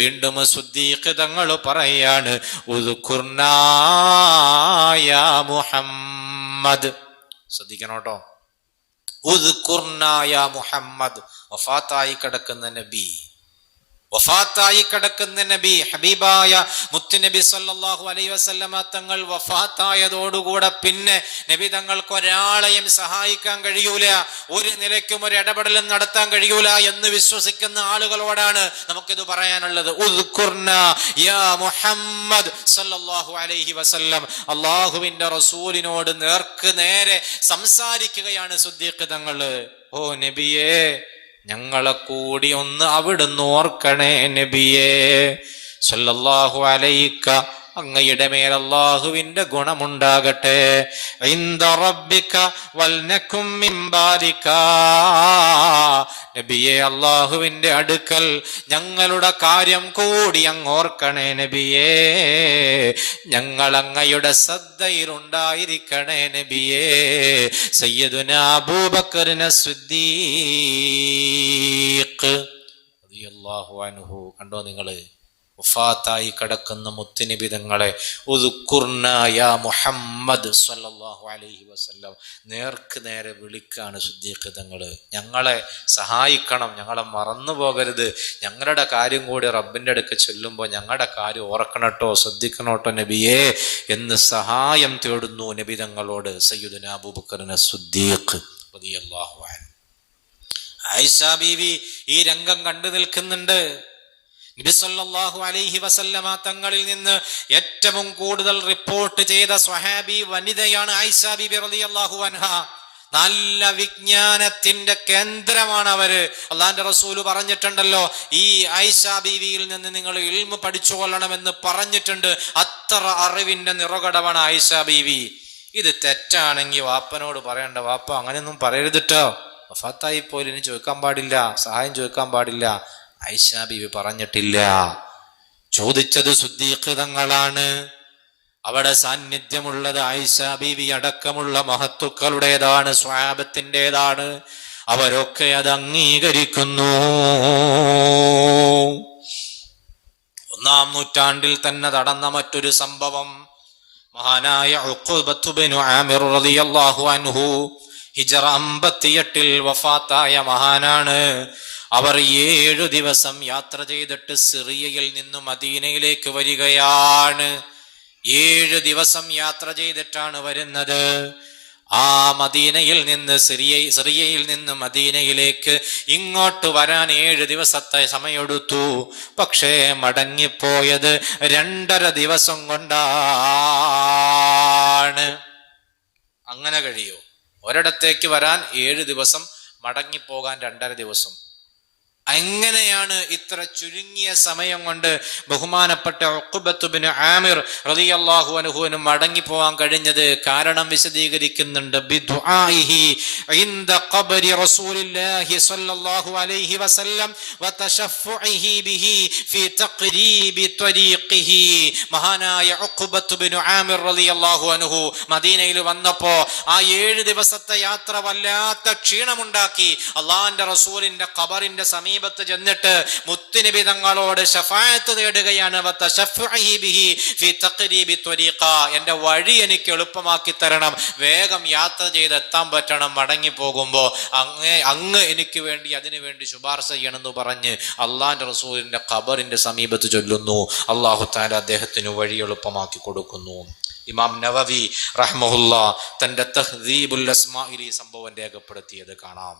വീണ്ടും സിദ്ദീഖ് തങ്ങൾ പറയാണ്, ഉദ്കുർനാ യാ മുഹമ്മദ്, ശ്രദ്ധിക്കണം കേട്ടോ, ഉദ്കുർനാ യാ മുഹമ്മദ്, വഫാത്തായി കിടക്കുന്ന നബി, വഫാത്തായി കിടക്കുന്ന നബി, ഹബീബായ മുത്തുനബി സല്ലല്ലാഹു അലൈഹി വസല്ലമ തങ്ങൾ വഫാത്തായതോടുകൂടെ പിന്നെ നബി തങ്ങൾക്ക് ഒരാളെയും സഹായിക്കാൻ കഴിയൂല, ഒരു നിലയ്ക്കും ഒരു ഇടപെടലും നടത്താൻ കഴിയൂല എന്ന് വിശ്വസിക്കുന്ന ആളുകളോടാണ് നമുക്കിത് പറയാനുള്ളത്. ഉദ്കുർനാ യാ മുഹമ്മദ് സല്ലല്ലാഹു അലൈഹി വസല്ലം, അല്ലാഹുവിന്റെ റസൂലിനോട് നേർക്ക് നേരെ സംസാരിക്കുകയാണ് സിദ്ദീഖ് തങ്ങള്. ഓ നബിയേ, ഞങ്ങളെ കൂടി ഒന്ന് അവിടുന്ന് ഓർക്കണേ നബിയേ. സല്ലല്ലാഹു അലൈക, അങ്ങയുടെ മേൽ അല്ലാഹുവിന്റെ ഗുണമുണ്ടാകട്ടെ. ഇൻദ റബ്ബിക വൽനകും മിൻ ബാരിക, നബിയെ അല്ലാഹുവിന്റെ അടുക്കൽ ഞങ്ങളുടെ കാര്യം കൂടി അങ്ങ് ഓർക്കണേ നബിയേ. ഞങ്ങൾ അങ്ങയുടെ ശ്രദ്ധയിലുണ്ടായിരിക്കണേ നബിയേ. സയ്യിദുനാ അബൂബക്കർ സിദ്ദീഖ് റളിയല്ലാഹു അൻഹു, കണ്ടോ നിങ്ങള്, വഫാത്തായി കിടക്കുന്ന മുത്തുനബി തങ്ങളെ ഉദ്കുർനാ യാ മുഹമ്മദ് സല്ലല്ലാഹു അലൈഹി വസല്ലം നേർക്ക് നേരെ വിളിക്കാണ് സിദ്ദീഖ് തങ്ങള്. ഞങ്ങളെ സഹായിക്കണം, ഞങ്ങളെ മറന്നു പോകരുത്, ഞങ്ങളുടെ കാര്യം കൂടി റബ്ബിന്റെ അടുക്ക് ചെല്ലുമ്പോൾ ഞങ്ങളുടെ കാര്യം ഓർക്കണട്ടോ, ശ്രദ്ധിക്കണോട്ടോ നബിയേ എന്ന് സഹായം തേടുന്നു നബി തങ്ങളോട് സയ്യിദുനാ അബൂബക്കർ സിദ്ദീഖ് റളിയല്ലാഹു അൻഹു. ആയിഷ ബീവി ഈ രംഗം കണ്ടു നിൽക്കുന്നുണ്ട്. നബി സല്ലല്ലാഹു അലൈഹി വസല്ലമ തങ്ങളിൽ നിന്ന് ഏറ്റവും കൂടുതൽ റിപ്പോർട്ട് ചെയ്ത സ്വഹാബി വനിതയാണ് ആയിഷ ബീബി റളിയല്ലാഹു അൻഹ. നല്ല വിജ്ഞാനത്തിന്റെ കേന്ദ്രമാണ് അവര്. അള്ളാന്റെ റസൂല് പറഞ്ഞിട്ടുണ്ടല്ലോ, ഈ ആയിഷ ബീവിയിൽ നിന്ന് നിങ്ങൾ ഇൽമു പഠിച്ചുകൊള്ളണമെന്ന് പറഞ്ഞിട്ടുണ്ട്. അത്ര അറിവിന്റെ നിറകടവാണ് ആയിഷ ബീവി. ഇത് തെറ്റാണെങ്കിൽ വാപ്പനോട് പറയണ്ട, വാപ്പ അങ്ങനെയൊന്നും പറയരുതിട്ടോ, വഫാത്തായി പോലും ഇനി ചോദിക്കാൻ പാടില്ല, സഹായം ചോദിക്കാൻ പാടില്ല. ആയിഷ ബീവി പറഞ്ഞിട്ടില്ല. ചോദിച്ചത് സിദ്ദീഖ് തങ്ങളാണ്. അവിടെ സാന്നിധ്യമുള്ളത് ആയിഷ ബീവി അടക്കമുള്ള മഹത്തുക്കളുടേതാണ്, സ്വഹാബത്തിൻ്റെതാണ്. അവരൊക്കെ അത് അംഗീകരിക്കുന്നു. 1-ാം നൂറ്റാണ്ടിൽ തന്നെ നടന്ന മറ്റൊരു സംഭവം, മഹാനായ ഉഖബത്ത് ഇബ്നു ആമിർ റളിയല്ലാഹു അൻഹു ഹിജ്റ 58 വഫാത്തായ മഹാനാണ്. അവർ 7 ദിവസം യാത്ര ചെയ്തിട്ട് സിറിയയിൽ നിന്ന് മദീനയിലേക്ക് വരികയാണ്. 7 ദിവസം യാത്ര ചെയ്തിട്ടാണ് വരുന്നത്. ആ മദീനയിൽ നിന്ന് സിറിയയിൽ നിന്ന് മദീനയിലേക്ക് ഇങ്ങോട്ട് വരാൻ 7 ദിവസത്തെ സമയമെടുത്തു. പക്ഷേ മടങ്ങിപ്പോയത് 2.5 ദിവസം കൊണ്ടാണ്. അങ്ങനെ കഴിയോ? ഒരിടത്തേക്ക് വരാൻ 7 ദിവസം, മടങ്ങിപ്പോകാൻ 2.5 ദിവസം. എങ്ങനെയാണ് ഇത്ര ചുരുങ്ങിയ സമയം കൊണ്ട് ബഹുമാനപ്പെട്ട ഉഖബത്ത് ഇബ്നു ആമിർ റളിയല്ലാഹു അൻഹുവിന് മടങ്ങി പോകാൻ കഴിഞ്ഞത്? കാരണം വിശദീകരിക്കുന്നുണ്ട്. ബിദുആഇഹി ഇൻദ ഖബരി റസൂലില്ലാഹി സ്വല്ലല്ലാഹു അലൈഹി വസല്ലം വതശഫുഇഹി ബിഹി ഫീ തഖരീബി ത്വരീഖിഹി. മഹാനായ ഉഖബത്ത് ഇബ്നു ആമിർ റളിയല്ലാഹു അൻഹു മദീനയിൽ വന്നപ്പോ ആ 7 ദിവസത്തെ യാത്ര വല്ലാത്ത ക്ഷീണമുണ്ടാക്കി. അള്ളാഹുവിന്റെ റസൂലിന്റെ ഖബറിന്റെ സമീപ സമീപത്ത് ചെന്നിട്ട് മുത്തുനബി തങ്ങളോട് ശഫാഅത്ത് തേടുകയാണ്. എന്റെ വഴി എനിക്ക് എളുപ്പമാക്കി തരണം, വേഗം യാത്ര ചെയ്ത് എത്താൻ പറ്റണം, മടങ്ങി പോകുമ്പോ അങ്ങ് എനിക്ക് വേണ്ടി അതിനു വേണ്ടി ശുപാർശ ചെയ്യണമെന്ന് പറഞ്ഞ് അള്ളാന്റെ റസൂലിന്റെ ഖബറിന്റെ സമീപത്ത് ചൊല്ലുന്നു. അള്ളാഹു തആല അദ്ദേഹത്തിന് വഴി എളുപ്പമാക്കി കൊടുക്കുന്നു. ഇമാം നവവി റഹ്മഹുല്ലാ തന്റെ തഹ്ദീബുൽ അസ്മാഇൽ ഈ സംഭവം രേഖപ്പെടുത്തിയത് കാണാം.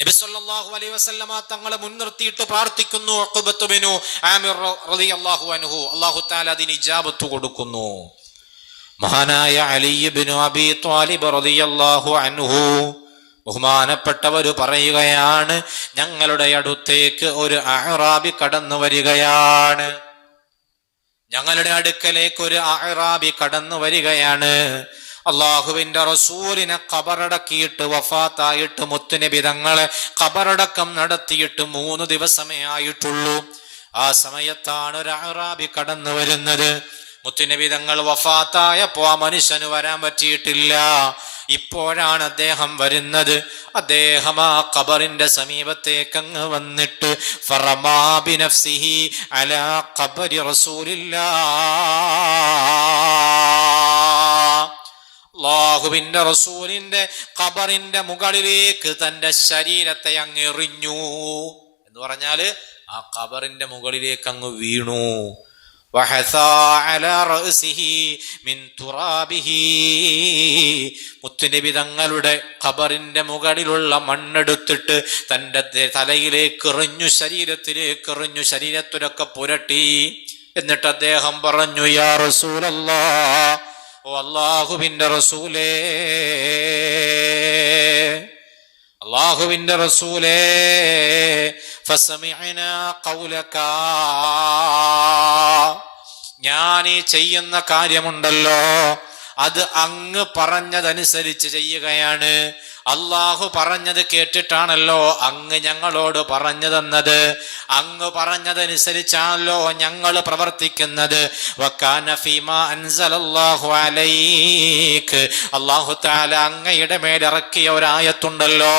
നബി സല്ലല്ലാഹു അലൈഹി വസല്ലമ തങ്ങളെ മുൻനിർത്തിയിട്ട് പ്രാർത്ഥിക്കുന്നു. ഉഖബത്ത് ബിനു ആമിർ റളിയല്ലാഹു അൻഹു, അല്ലാഹു തആല അതിന് ഇജാബത്ത് കൊടുക്കുന്നു. മഹാനായ അലി ഇബ്നു അബീ ത്വാലിബ് റളിയല്ലാഹു അൻഹു ബഹുമാനപ്പെട്ടവര് പറയുകയാണ്, ഞങ്ങളുടെ അടുത്തേക്ക് ഒരു അഅറാബി കടന്നു വരികയാണ്. ഞങ്ങളുടെ അടുക്കലേക്ക് ഒരു അഅറാബി കടന്നു വരികയാണ്. അള്ളാഹുവിന്റെ റസൂലിനെ ഖബറടക്കിയിട്ട് വഫാത്തായിട്ട് മുത്തുനബി തങ്ങളെ ഖബറടക്കം നടത്തിയിട്ട് 3 ദിവസമേ ആയിട്ടുള്ളൂ. ആ സമയത്താണ് ഒരു അഅറാബി കടന്നു വരുന്നത്. മുത്തുനബി തങ്ങൾ വഫാത്തായപ്പോ ആ മനുഷ്യന് വരാൻ പറ്റിയിട്ടില്ല. ഇപ്പോഴാണ് അദ്ദേഹം വരുന്നത്. അദ്ദേഹം ആ ഖബറിന്റെ സമീപത്തേക്ക് അങ്ങ് വന്നിട്ട് ഫറമാ ബിനഫ്സിഹി അലാ ഖബരി റസൂലില്ലാഹ്, അല്ലാഹുവിന്റെ റസൂലിന്റെ ഖബറിന്റെ മുകളിലേക്ക് തന്റെ ശരീരത്തെ അങ്ങ് എറിഞ്ഞു എന്ന് പറഞ്ഞാല് ആ ഖബറിന്റെ മുകളിലേക്ക് അങ്ങ് വീണു. മുത്തുനബി തങ്ങളുടെ ഖബറിന്റെ മുകളിലുള്ള മണ്ണെടുത്തിട്ട് തന്റെ തലയിലേക്ക് എറിഞ്ഞു, ശരീരത്തിലേക്ക് എറിഞ്ഞു, ശരീരത്തിലൊക്കെ പുരട്ടി. എന്നിട്ട് അദ്ദേഹം പറഞ്ഞു, യാ റസൂലല്ലാഹ്, ഓ അല്ലാഹുവിന്റെ റസൂലേ, അല്ലാഹുവിന്റെ റസൂലേ, ഫസമിഅനാ ഖൗലക, ഞാൻ ഈ ചെയ്യുന്ന കാര്യമുണ്ടല്ലോ അത് അങ്ങ് പറഞ്ഞതനുസരിച്ച് ചെയ്യുകയാണ്. അള്ളാഹു പറഞ്ഞത് കേട്ടിട്ടാണല്ലോ അങ്ങ് ഞങ്ങളോട് പറഞ്ഞു തന്നത്. അങ്ങ് പറഞ്ഞതനുസരിച്ചാണല്ലോ ഞങ്ങൾ പ്രവർത്തിക്കുന്നത്. വകാന ഫീമാ അൻസലല്ലാഹു അലൈക്, അല്ലാഹു തആല അങ്ങയുടെ മേൽ ഇറക്കിയ ഒരായത്തുണ്ടല്ലോ.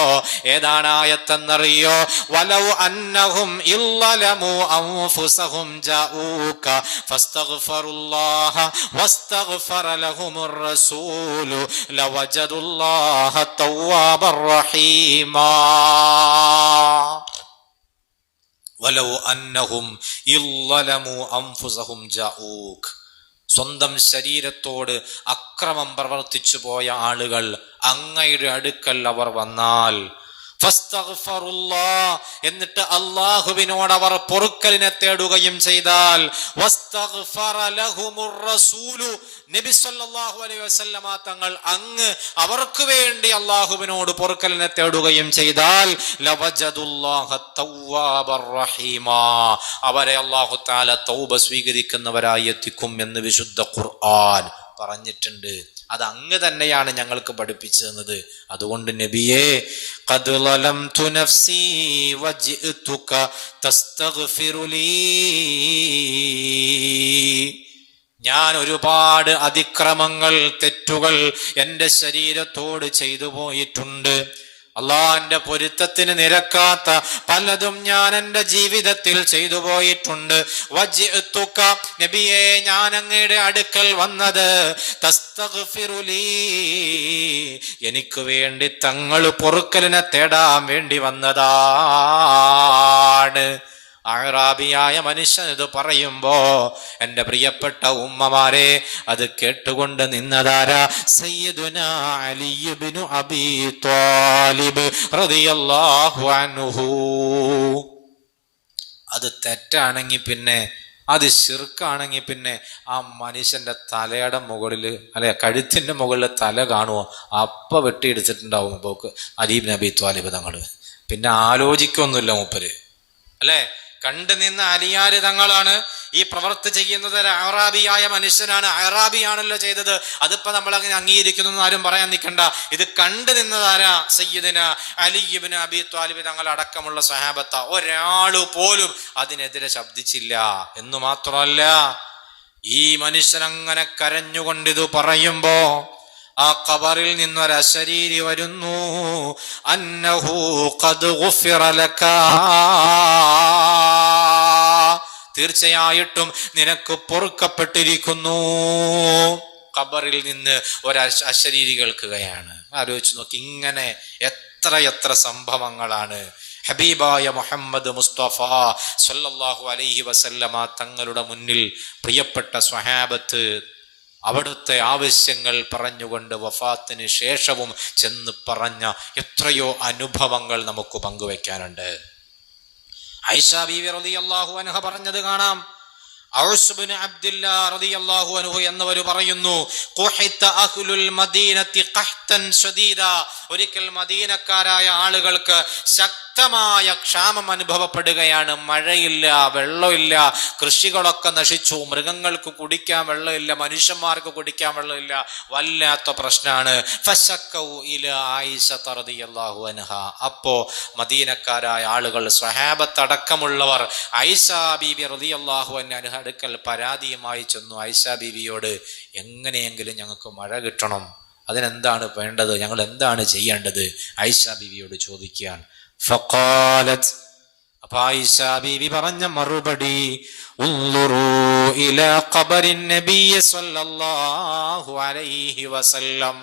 ഏതാണ് ആയത്തെന്നറിയോ? വലൗ അന്നഹും ഇല്ലലമു അൻഫുസഹും ജാഊക ഫസ്തഗ്ഫറുല്ലാഹ വസ്തഗ്ഫറ ലഹുമുർ റസൂലു ലവജദുല്ലാഹ തവ്വാബർ റഹീമാ. വലൗ അന്നഹും ഇല്ലലമു അൻഫുസഹും ജാഊക, സ്വന്തം ശരീരത്തോട് അക്രമം പ്രവർത്തിച്ചു പോയ ആളുകൾ അങ്ങയുടെ അടുക്കൽ അവർ വന്നാൽ ഫസ്തഗ്ഫറുല്ലാഹ്, എന്നിട്ട് അല്ലാഹുവിനോട് അവർ പൊറുക്കലിനെ തേടുകയും ചെയ്താൽ വസ്തഗ്ഫറ ലഹുമുർ റസൂലു, നബി സല്ലല്ലാഹു അലൈഹി വസല്ലമ തങ്ങൾ അങ്ങ് അവർക്ക് വേണ്ടി അല്ലാഹുവിനോട് പൊറുക്കലിനെ തേടുകയും ചെയ്താൽ ലവജദുല്ലാഹ തവ്വാബർ റഹീമാ, അവരെ അല്ലാഹു തആല തൗബ സ്വീകരിക്കുന്നവരായി എത്തിക്കും എന്ന് വിശുദ്ധ ഖുർആൻ പറഞ്ഞിട്ടുണ്ട്. അത് അങ്ങ് തന്നെയാണ് ഞങ്ങൾക്ക് പഠിപ്പിച്ചു തന്നത്. അതുകൊണ്ട് നബിയേ, ഖദ് ലലംതു നഫ്സി വജിഅതുക തസ്തഗ്ഫിറു ലീ, ഞാൻ ഒരുപാട് അതിക്രമങ്ങൾ, തെറ്റുകൾ എൻ്റെ ശരീരത്തോട് ചെയ്തു പോയിട്ടുണ്ട്. അള്ളാന്റെ പൊരുത്തത്തിന് നിരക്കാത്ത പലതും ഞാൻ എൻ്റെ ജീവിതത്തിൽ ചെയ്തു പോയിട്ടുണ്ട്. വജിഅതുക, നബിയേ, ഞാൻ അങ്ങയുടെ അടുക്കൽ വന്നത് തസ്തഗ്ഫിറു ലീ, എനിക്ക് വേണ്ടി തങ്ങൾ പൊറുക്കലിനെ തേടാൻ വേണ്ടി വന്നതാണ്. അഅറാബിയായ മനുഷ്യൻ ഇത് പറയുമ്പോ എൻ്റെ പ്രിയപ്പെട്ട ഉമ്മമാരെ, അത് കേട്ടുകൊണ്ട് നിന്നതാരാ? സയ്യിദുനാ അലി ഇബ്നു അബീ ത്വാലിബ് റളിയല്ലാഹു അൻഹു. അത് തെറ്റാണെങ്കിൽ പിന്നെ, അത് ശിർക്കാണെങ്കിൽ പിന്നെ ആ മനുഷ്യന്റെ തലയുടെ മുകളിൽ, അല്ലെ കഴുത്തിന്റെ മുകളിൽ തല കാണുമോ? അപ്പ വെട്ടിയെടുത്തിട്ടുണ്ടാവും പോക്ക് അലി ഇബ്നു അബീ ത്വാലിബ് തങ്ങള്. പിന്നെ ആലോചിക്കൊന്നുമില്ല മൂപ്പര്, അല്ലെ? കണ്ടു നിന്ന അലിയാര് തങ്ങളാണ് ഈ പ്രവർത്തി ചെയ്യുന്നത്. അഅറാബിയായ മനുഷ്യനാണ്, അഅറാബിയാണല്ലോ ചെയ്തത്. അതിപ്പോ നമ്മൾ അങ്ങനെ അംഗീകരിക്കുന്നു ആരും പറയാൻ നിൽക്കണ്ട. ഇത് കണ്ടു നിന്നതാരാ? സയ്യിദുനാ അലി ഇബ്നു അബീ ത്വാലിബ് തങ്ങൾ അടക്കമുള്ള സ്വഹാബത്ത. ഒരാളു പോലും അതിനെതിരെ ശബ്ദിച്ചില്ല. എന്നു മാത്രമല്ല, ഈ മനുഷ്യൻ അങ്ങനെ കരഞ്ഞുകൊണ്ടിത് പറയുമ്പോ ആ ഖബറിൽ നിന്നൊരു അശരീരി വരുന്നു. അന്നഹു ഖദ് ഗുഫിറ ലക, തീർച്ചയായിട്ടും നിനക്ക് പൊറുക്കപ്പെട്ടിരിക്കുന്നു. ഖബറിൽ നിന്ന് ഒരു അശരീരി കേൾക്കുകയാണ്. ആലോചിച്ച് നോക്കി, ഇങ്ങനെ എത്ര സംഭവങ്ങളാണ് ഹബീബായ മുഹമ്മദ് മുസ്തഫ സല്ലല്ലാഹു അലൈഹി വസല്ലമ തങ്ങളുടെ മുന്നിൽ പ്രിയപ്പെട്ട സ്വഹാബത്ത് അവിടുത്തെ ആവശ്യങ്ങൾ പറഞ്ഞുകൊണ്ട് വഫാത്തിന് ശേഷവും ചെന്ന് പറഞ്ഞ എത്രയോ അനുഭവങ്ങൾ നമുക്ക് പങ്കുവെക്കാനുണ്ട്. ആയിഷ ബീവി റളിയല്ലാഹു അൻഹ പറഞ്ഞത് കാണാം. ഔസ് ഇബ്നു അബ്ദുല്ലാഹ് റളിയല്ലാഹു അൻഹു എന്നവർ പറയുന്നു, ഖുഹിത അഹ്ലുൽ മദീനത്തി ഖഹ്തൻ ശദീദ, ഒരിക്കൽ മദീനക്കാരായ ആളുകൾക്ക് ശക്തമായ ക്ഷാമം അനുഭവപ്പെടുകയാണ്. മഴയില്ല, വെള്ളമില്ല, കൃഷികളൊക്കെ നശിച്ചു, മൃഗങ്ങൾക്ക് കുടിക്കാൻ വെള്ളമില്ല, മനുഷ്യന്മാർക്ക് കുടിക്കാൻ വെള്ളമില്ല, വല്ലാത്ത പ്രശ്നമാണ്. ഫശക്കൗ ഇലാ ആയിഷ റളിയല്ലാഹു അൻഹ, അപ്പോ മദീനക്കാരായ ആളുകൾ സ്വഹാബത്തടക്കമുള്ളവർ ആയിഷ ബീബി റളിയല്ലാഹു അൻഹ അടുക്കൽ പരാതിയുമായി ചെന്നു. ആയിഷ ബീവിയോട്, എങ്ങനെയെങ്കിലും ഞങ്ങൾക്ക് മഴ കിട്ടണം, അതിനെന്താണ് വേണ്ടത്, ഞങ്ങൾ എന്താണ് ചെയ്യേണ്ടത്, ആയിഷ ബീവിയോട് ചോദിക്കാൻ. ഫഖാലത്, അപ്പൊ ആയിഷ ബീവി പറഞ്ഞ മറുപടി, ഉൻളുറൂ ഇലാ ഖബറിൻ നബിയ്യി സ്വല്ലല്ലാഹു അലൈഹി വസല്ലം,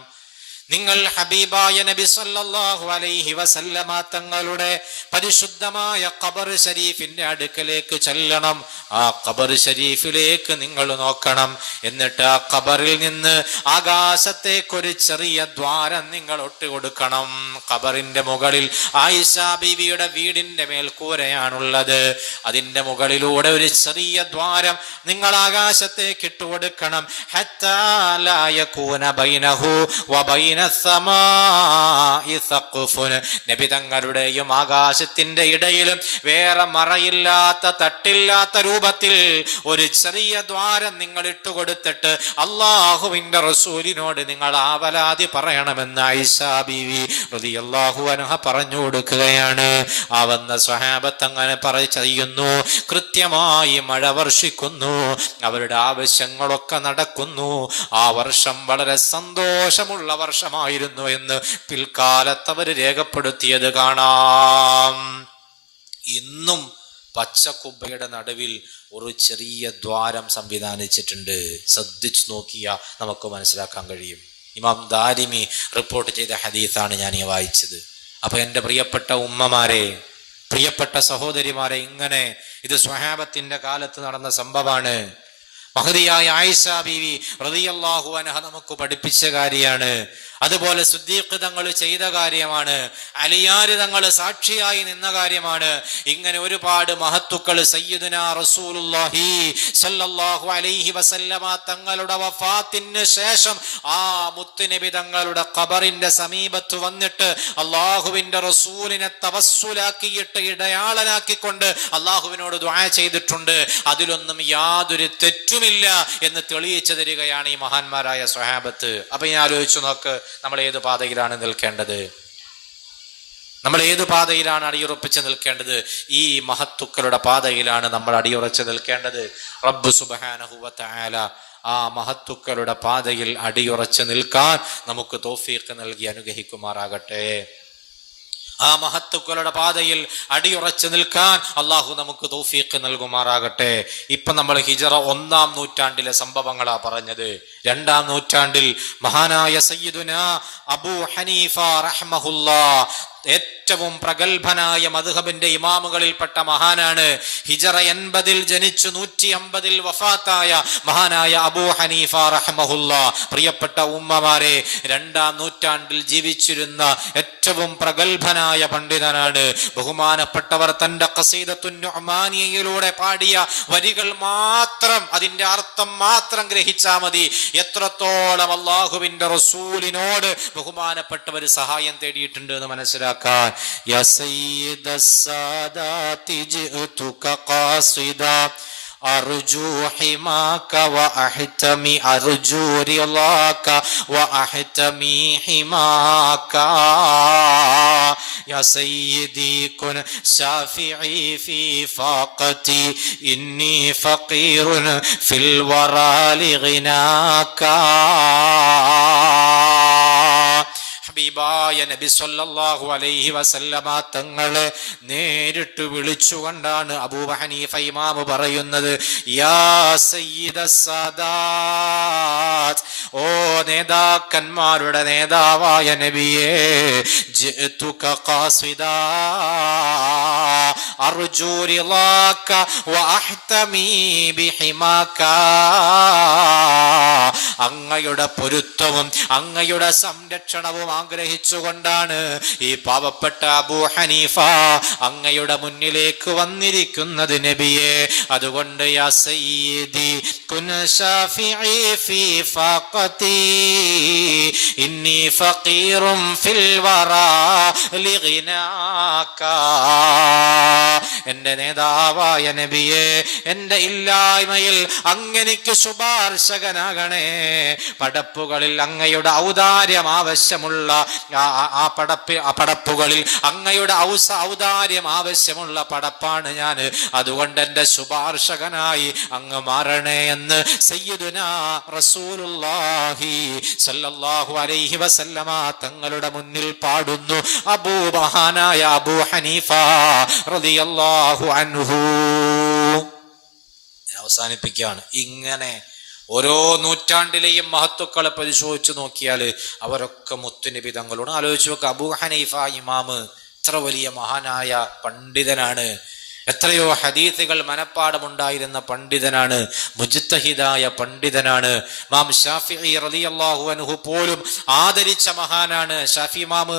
നിങ്ങൾ ഹബീബായ നബി സല്ലല്ലാഹു അലൈഹി വസല്ലമ തങ്ങളുടെ പരിശുദ്ധമായ ഖബർ ശരീഫിന്റെ അടുക്കലേക്ക് ചെല്ലണം. ആ ഖബർ ശരീഫിലേക്ക് നിങ്ങൾ നോക്കണം. എന്നിട്ട് ആ ഖബറിൽ നിന്ന് ആകാശത്തേക്കൊരു ചെറിയ ദ്വാരം നിങ്ങൾ ഒട്ടുകൊടുക്കണം. ഖബറിന്റെ മുകളിൽ ആയിഷ ബീവിയുടെ വീടിന്റെ മേൽക്കൂരയാണുള്ളത്. അതിന്റെ മുകളിലൂടെ ഒരു ചെറിയ ദ്വാരം നിങ്ങൾ ആകാശത്തേക്ക് ഇട്ടുകൊടുക്കണം. ഹത്താ ലാ യകൂന ബൈനഹു വബൈന നബി തങ്ങളുടെയും ആകാശത്തിന്റെ ഇടയിലും വേറെ മറയില്ലാത്ത തട്ടില്ലാത്ത രൂപത്തിൽ ഒരു ചെറിയ ദ്വാരം നിങ്ങൾ ഇട്ടുകൊടുത്തിട്ട് അള്ളാഹുവിന്റെ റസൂലിനോട് നിങ്ങൾ ആവലാതി പറയണമെന്ന് ആയിഷ ബീവി റളിയല്ലാഹു അൻഹ പറഞ്ഞു കൊടുക്കുകയാണ്. ആ വന്ന സ്വഹാബത്ത് അങ്ങനെ ചെയ്യുന്നു. കൃത്യമായി മഴ വർഷിക്കുന്നു, അവരുടെ ആവശ്യങ്ങളൊക്കെ നടക്കുന്നു. ആ വർഷം വളരെ സന്തോഷമുള്ള വർഷമായിരുന്നു എന്ന് പിൽക്കാലത്ത് അവർ രേഖപ്പെടുത്തിയത് കാണാം. ഇന്നും പച്ചക്കുബ്ബയുടെ നടുവിൽ ഒരു ചെറിയ ദ്വാരം സംവിധാനിച്ചിട്ടുണ്ട്. ശ്രദ്ധിച്ചു നോക്കിയാൽ നമുക്ക് മനസ്സിലാക്കാൻ കഴിയും. ഇമാം ദാരിമി റിപ്പോർട്ട് ചെയ്ത ഹദീസാണ് ഞാൻ ഈ വായിച്ചത്. അപ്പൊ എൻ്റെ പ്രിയപ്പെട്ട ഉമ്മമാരെ, പ്രിയപ്പെട്ട സഹോദരിമാരെ, ഇങ്ങനെ ഇത് സ്വഹാബത്തിന്റെ കാലത്ത് നടന്ന സംഭവമാണ്. മഹദിയായ ആയിഷ ബീവി റളിയല്ലാഹു അൻഹ നമുക്ക് പഠിപ്പിച്ച കാര്യമാണ്. അതുപോലെ സിദ്ദീഖ് തങ്ങൾ ചെയ്ത കാര്യമാണ്. അലിയാർ തങ്ങൾ സാക്ഷിയായി നിന്ന കാര്യമാണ്. ഇങ്ങനെ ഒരുപാട് മഹത്തുക്കൾ സയ്യിദുനാ റസൂലുള്ളാഹി സ്വല്ലല്ലാഹു അലൈഹി വസല്ലമ തങ്ങളുടെ വഫാത്തിന് ശേഷം ആ മുത്തുനബി തങ്ങളുടെ ഖബറിന്റെ സമീപത്ത് വന്നിട്ട് അള്ളാഹുവിന്റെ റസൂലിനെ തവസ്സുലാക്കിയിട്ട് ഇടയാളനാക്കിക്കൊണ്ട് അള്ളാഹുവിനോട് ദുആ ചെയ്തിട്ടുണ്ട്. അതിലൊന്നും യാതൊരു തെറ്റുമില്ല എന്ന് തെളിയിച്ചു തരികയാണ് ഈ മഹാന്മാരായ സ്വഹാബത്ത്. അപ്പൊ ഞാൻ ആലോചിച്ചു നോക്ക്, നമ്മൾ ഏത് പാതയിലാണ് നിൽക്കേണ്ടത്? നമ്മൾ ഏത് പാതയിലാണ് അടിയുറപ്പിച്ച് നിൽക്കേണ്ടത്? ഈ മഹത്തുക്കളുടെ പാതയിലാണ് നമ്മൾ അടിയുറച്ച് നിൽക്കേണ്ടത്. റബ്ബ് സുബ്ഹാനഹു വ തആല ആ മഹത്തുക്കളുടെ പാതയിൽ അടിയുറച്ച് നിൽക്കാൻ നമുക്ക് തൗഫീഖ് നൽകി അനുഗ്രഹിക്കുമാറാകട്ടെ. ആ മഹത്തുക്കളുടെ പാതയിൽ അടിയുറച്ചു നിൽക്കാൻ അള്ളാഹു നമുക്ക് തൗഫീഖ് നൽകുമാറാകട്ടെ. ഇപ്പൊ നമ്മൾ ഹിജറ 1-ാം നൂറ്റാണ്ടിലെ സംഭവങ്ങളാ പറഞ്ഞത്. 2-ാം നൂറ്റാണ്ടിൽ മഹാനായ സയ്യിദുനാ അബൂ ഹനീഫ റഹ്മഹുല്ലാഹ് ഏറ്റവും പ്രഗത്ഭനായ മദ്ഹബിന്റെ ഇമാമുകളിൽപ്പെട്ട മഹാനാണ്. ഹിജറ 80-ൽ ജനിച്ചു 150-ൽ വഫാത്തായ മഹാനായ അബൂ ഹനീഫ റഹ്മഹുല്ലാഹ്. പ്രിയപ്പെട്ട ഉമ്മമാരെ, 2-ാം നൂറ്റാണ്ടിൽ ജീവിച്ചിരുന്ന ഏറ്റവും പ്രഗത്ഭനായ പണ്ഡിതനാണ്. ബഹുമാനപ്പെട്ടവർ തന്റെ ഖസീദത്തുൻ നുഅ്മാനിയയിലൂടെ പാടിയ വരികൾ മാത്രം, അതിന്റെ അർത്ഥം മാത്രം ഗ്രഹിച്ചാൽ മതി എത്രത്തോളം അള്ളാഹുവിന്റെ റസൂലിനോട് ബഹുമാനപ്പെട്ടവർ സഹായം തേടിയിട്ടുണ്ട് എന്ന് മനസ്സിലാക്കാൻ. യാ സയ്യിദ السادات جئتك قاصدا أرجو حماك وأحتمي أرجو رضاك وأحتمي حماك يا سيدي كن شافعي في فاقتي إني فقير في الورى لغناك ഹബീബായ നബി സല്ലല്ലാഹു അലൈഹി വസല്ലമ തങ്ങളെ നേരിട്ട് വിളിച്ചുകൊണ്ടാണ് അബൂ ഹനീഫ ഇമാം പറയുന്നത്, യാ സയ്യിദ സാദാത്ത്, ഓ നേതാക്കന്മാരുടെ നേതാവായ നബിയേ, ജിഅ്തുക ഖാസിദാ അർജു റിളാക വഅഹ്തമി ബിഹിമാക, അങ്ങയുടെ പൊരുത്തവും അങ്ങയുടെ സംരക്ഷണവും ആഗ്രഹിച്ചുകൊണ്ടാണ് ഈ പാവപ്പെട്ട അബൂ ഹനീഫ അങ്ങയുടെ മുന്നിലേക്ക് വന്നിരിക്കുന്നത് നബിയെ. അതുകൊണ്ട് യാ സയ്യിദി കുൻ ശാഫിഈ ഫീ ഫാഖതി ഇന്നി ഫഖീറും ഫിൽ വറാ ലിഗിനാക, എന്റെ നേതാവായ നബിയെ, എന്റെ ഇല്ലായ്മയിൽ അങ്ങനെക്ക് ശുപാർശകനാകണേ. പടപ്പുകളിൽ അങ്ങയുടെ ഔദാര്യം ആവശ്യമുള്ള പടപ്പുകളിൽ അങ്ങയുടെ ഔദാര്യം ആവശ്യമുള്ള പടപ്പാണ് ഞാൻ. അതുകൊണ്ട് എന്റെ ശുപാർശകനായി അങ്ങ് മാറണേ എന്ന് സയ്യിദുനാ റസൂലുള്ളാഹി സ്വല്ലല്ലാഹു അലൈഹി വസല്ലമ തങ്ങളുടെ മുന്നിൽ പാടുന്നു മഹാനായ അബൂ ഹനീഫ റളിയല്ലാഹു അൻഹു. അവസാനിപ്പിക്കുകയാണ്. ഇങ്ങനെ ഓരോ നൂറ്റാണ്ടിലെയും മഹത്തുക്കളെ പരിശോധിച്ചു നോക്കിയാൽ അവരൊക്കെ മുത്തുനബി തങ്ങളോട് ആലോചിച്ച് നോക്കുക. അബൂ ഹനീഫ ഇമാമ് എത്ര വലിയ മഹാനായ പണ്ഡിതനാണ്, എത്രയോ ഹദീസുകൾ മനപ്പാടമുണ്ടായിരുന്ന പണ്ഡിതനാണ്, മുജ്തഹിദായ പണ്ഡിതനാണ്. ഇമാം ശാഫിഈ റളിയല്ലാഹു അൻഹു പോലും ആദരിച്ച മഹാനാണ്. ഷാഫി ഇമാമ്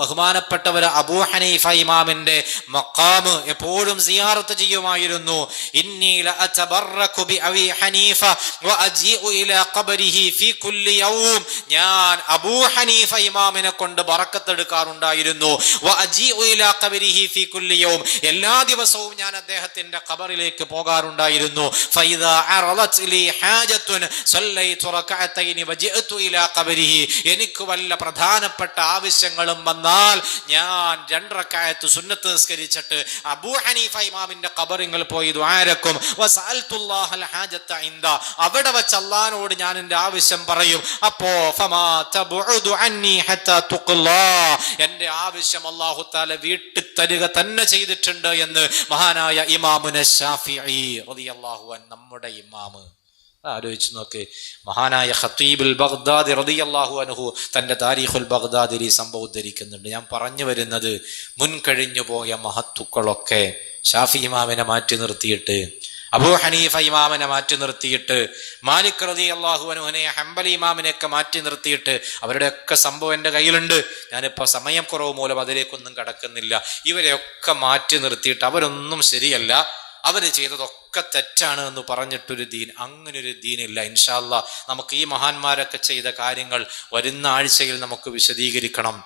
ബഹുമാനപ്പെട്ടവർ അബൂ ഹനീഫ ഇമാമിന്റെ മഖാം എപ്പോഴും സിയാറത്ത് ചെയ്യുമായിരുന്നു. ഇന്നി ലഅതബറകു ബി അബീ ഹനീഫ വഅജീഉ ഇലാ ഖബരിഹി ഫീ കുല്ലി യൗം, ഞാൻ അബൂ ഹനീഫ ഇമാമിനെ കൊണ്ട് ബറക്കത്ത് എടുക്കാറുണ്ടായിരുന്നു. വഅജീഉ ഇലാ ഖബരിഹി ഫീ കുല്ലി യൗം, എല്ലാ ദിവസവും ഞാൻ അദ്ദേഹത്തിന്റെ ഖബറിലേക്ക് പോകാറുണ്ടായിരുന്നു. ഫൈദാ അറളത് ലി ഹാജത്തുൻ സല്ലൈതു റകഅതൈനി വജിഅതു ഇലാ ഖബരിഹി, എനിക്ക് വല്ല പ്രധാനപ്പെട്ട ആവശ്യങ്ങളും വന്നാൽ ഞാൻ 2 റകഅത്ത് സുന്നത്ത് നിസ്കരിച്ചിട്ട് അബൂ ഹനീഫ ഇമാമിന്റെ ഖബറിൽ പോയി ദുആരക്കും. വസഅൽതുല്ലാഹൽ ഹാജത ഇൻദ, അവിടെ വെച്ച് അല്ലാഹുവോട് ഞാൻ എൻ്റെ ആവശ്യം പറയും. അപ്പോ ഫമാ തബഉദു അന്നി ഹത്താ തുഖ്ലാ, എൻ്റെ ആവശ്യം അല്ലാഹു തആല വീട്ടി തരിക തന്നെ ചെയ്തിട്ടുണ്ട് എന്ന് മഹാനായ ഇമാമുന ശാഫിഈ റളിയല്ലാഹു അൻഹു, നമ്മുടെ ഇമാമ്. ആലോചിച്ച് നോക്ക്. മഹാനായ ഖതീബുൽ ബഗ്ദാദി റളിയല്ലാഹു അൻഹു തന്റെ താരീഖുൽ ബഗ്ദാദിൽ ഈ സംഭവം ഉദ്ധരിക്കുന്നുണ്ട്. ഞാൻ പറഞ്ഞു വരുന്നത്, മുൻകഴിഞ്ഞു പോയ മഹത്തുക്കളൊക്കെ ഷാഫി ഇമാമിനെ മാറ്റി നിർത്തിയിട്ട്, അബൂ ഹനീഫ ഇമാമിനെ മാറ്റി നിർത്തിയിട്ട്, മാലിക് റളിയല്ലാഹു അൻഹുവിനെ, ഹംബലി ഇമാമിനെയൊക്കെ മാറ്റി നിർത്തിയിട്ട്, അവരുടെയൊക്കെ സംഭവം എൻ്റെ കയ്യിലുണ്ട്. ഞാനിപ്പോൾ സമയം കുറവ് മൂലം അതിലേക്കൊന്നും കടക്കുന്നില്ല. ഇവരെയൊക്കെ മാറ്റി നിർത്തിയിട്ട് അവരൊന്നും ശരിയല്ല, അവർ ചെയ്തതൊക്കെ തെറ്റാണ് എന്ന് പറഞ്ഞിട്ടൊരു ദീൻ, അങ്ങനൊരു ദീനില്ല. ഇൻഷാ അല്ലാഹ് നമുക്ക് ഈ മഹാന്മാരൊക്കെ ചെയ്ത കാര്യങ്ങൾ വരുന്ന ആഴ്ചയിൽ നമുക്ക് വിശദീകരിക്കണം.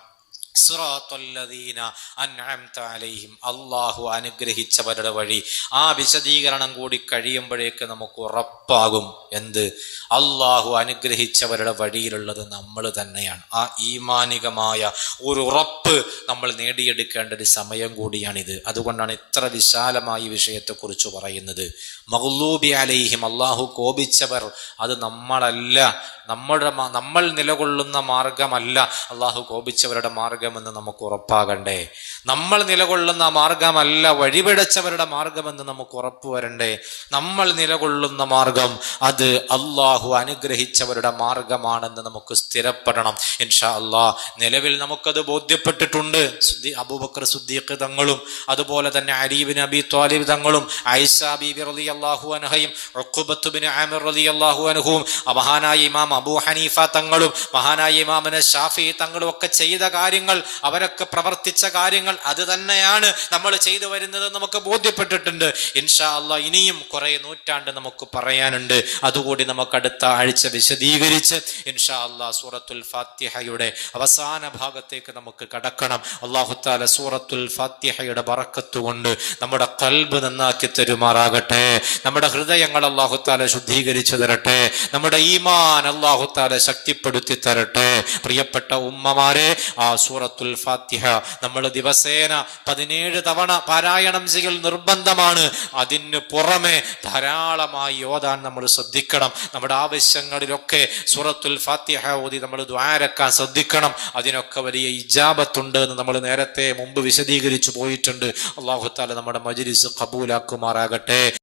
അള്ളാഹു അനുഗ്രഹിച്ചവരുടെ വഴി, ആ വിശദീകരണം കൂടി കഴിയുമ്പോഴേക്ക് നമുക്ക് ഉറപ്പാകും എന്ത്, അള്ളാഹു അനുഗ്രഹിച്ചവരുടെ വഴിയിലുള്ളത് നമ്മൾ തന്നെയാണ്. ആ ഈമാനികമായ ഒരു ഉറപ്പ് നമ്മൾ നേടിയെടുക്കേണ്ട ഒരു സമയം കൂടിയാണിത്. അതുകൊണ്ടാണ് ഇത്ര വിശാലമായി വിഷയത്തെക്കുറിച്ച് പറയുന്നത്. മഗ്ലൂബി അലൈഹിം, അള്ളാഹു കോപിച്ചവർ, അത് നമ്മളല്ല, നമ്മൾ നിലകൊള്ളുന്ന മാർഗമല്ല അള്ളാഹു കോപിച്ചവരുടെ മാർഗമെന്ന് നമുക്ക് ഉറപ്പാകണ്ടേ. നമ്മൾ നിലകൊള്ളുന്ന മാർഗമല്ല വഴിപിഴച്ചവരുടെ മാർഗമെന്ന് നമുക്ക് ഉറപ്പ് വരണ്ടേ. നമ്മൾ നിലകൊള്ളുന്ന മാർഗം അത് അള്ളാഹു അനുഗ്രഹിച്ചവരുടെ മാർഗമാണെന്ന് നമുക്ക് സ്ഥിരപ്പെടണം ഇൻഷാ അള്ളാഹ്. നിലവിൽ നമുക്കത് ബോധ്യപ്പെട്ടിട്ടുണ്ട്. അബൂബക്കർ സിദ്ദീഖ് തങ്ങളും അതുപോലെ തന്നെ അലി ഇബ്നു അബീ ത്വാലിബ് തങ്ങളും ആയിഷ ബീബി റളിയല്ലാഹു അൻഹയും ഉഖ്ബത്ത് ഇബ്നു ആമിർ റളിയല്ലാഹു അൻഹും മഹാനായ ഇമാം അബൂ ഹനീഫ തങ്ങളും മഹാനായ ഇമാമുന ശാഫിഈ തങ്ങളും ഒക്കെ ചെയ്ത കാര്യങ്ങൾ കാര്യങ്ങൾ, അവരൊക്കെ പ്രവർത്തിച്ച കാര്യങ്ങൾ അത് തന്നെയാണ് നമ്മൾ ചെയ്തു വരുന്നത് നമുക്ക് ബോധ്യപ്പെട്ടിട്ടുണ്ട്. ഇൻഷാ അല്ലാഹ് ഇനിയും കുറെ നൂറ്റാണ്ട് നമുക്ക് പറയാനുണ്ട്. അതുകൂടി നമുക്ക് അടുത്ത ആഴ്ച വിശദീകരിച്ച് ഇൻഷാ അല്ലാഹ് സൂറത്തുൽ ഫാത്തിഹയുടെ അവസാന ഭാഗത്തേക്ക് നമുക്ക് കടക്കണം. അല്ലാഹു തആല സൂറത്തുൽ ഫാത്തിഹയുടെ ബറക്കത്ത് കൊണ്ട് നമ്മുടെ ഖൽബ് നന്നാക്കി തരുമാറാകട്ടെ. നമ്മുടെ ഹൃദയങ്ങൾ അല്ലാഹു തആല ശുദ്ധീകരിച്ചു തരട്ടെ. നമ്മുടെ ഈമാൻ അല്ലാഹു തആല ശക്തിപ്പെടുത്തി തരട്ടെ. പ്രിയപ്പെട്ട ഉമ്മമാരെ, ആ സൂറത്തുൽ ഫാത്തിഹ നമ്മൾ ദിവസേന 17 തവണ പാരായണം ചെയ്യൽ നിർബന്ധമാണ്. അതിന് പുറമെ ധാരാളമായി ഓതാൻ നമ്മൾ ശ്രദ്ധിക്കണം. നമ്മുടെ ആവശ്യങ്ങളിലൊക്കെ സൂറത്തുൽ ഫാത്തിഹ ഓതി നമ്മൾ ദുആരക്കാൻ ശ്രദ്ധിക്കണം. അതിനൊക്കെ വലിയ ഇജാബത്തുണ്ട് എന്ന് നമ്മൾ നേരത്തെ മുമ്പ് വിശദീകരിച്ചു പോയിട്ടുണ്ട്. അല്ലാഹു തആല നമ്മുടെ മജ്ലിസ് ഖബൂലാക്കുമാറാകട്ടെ.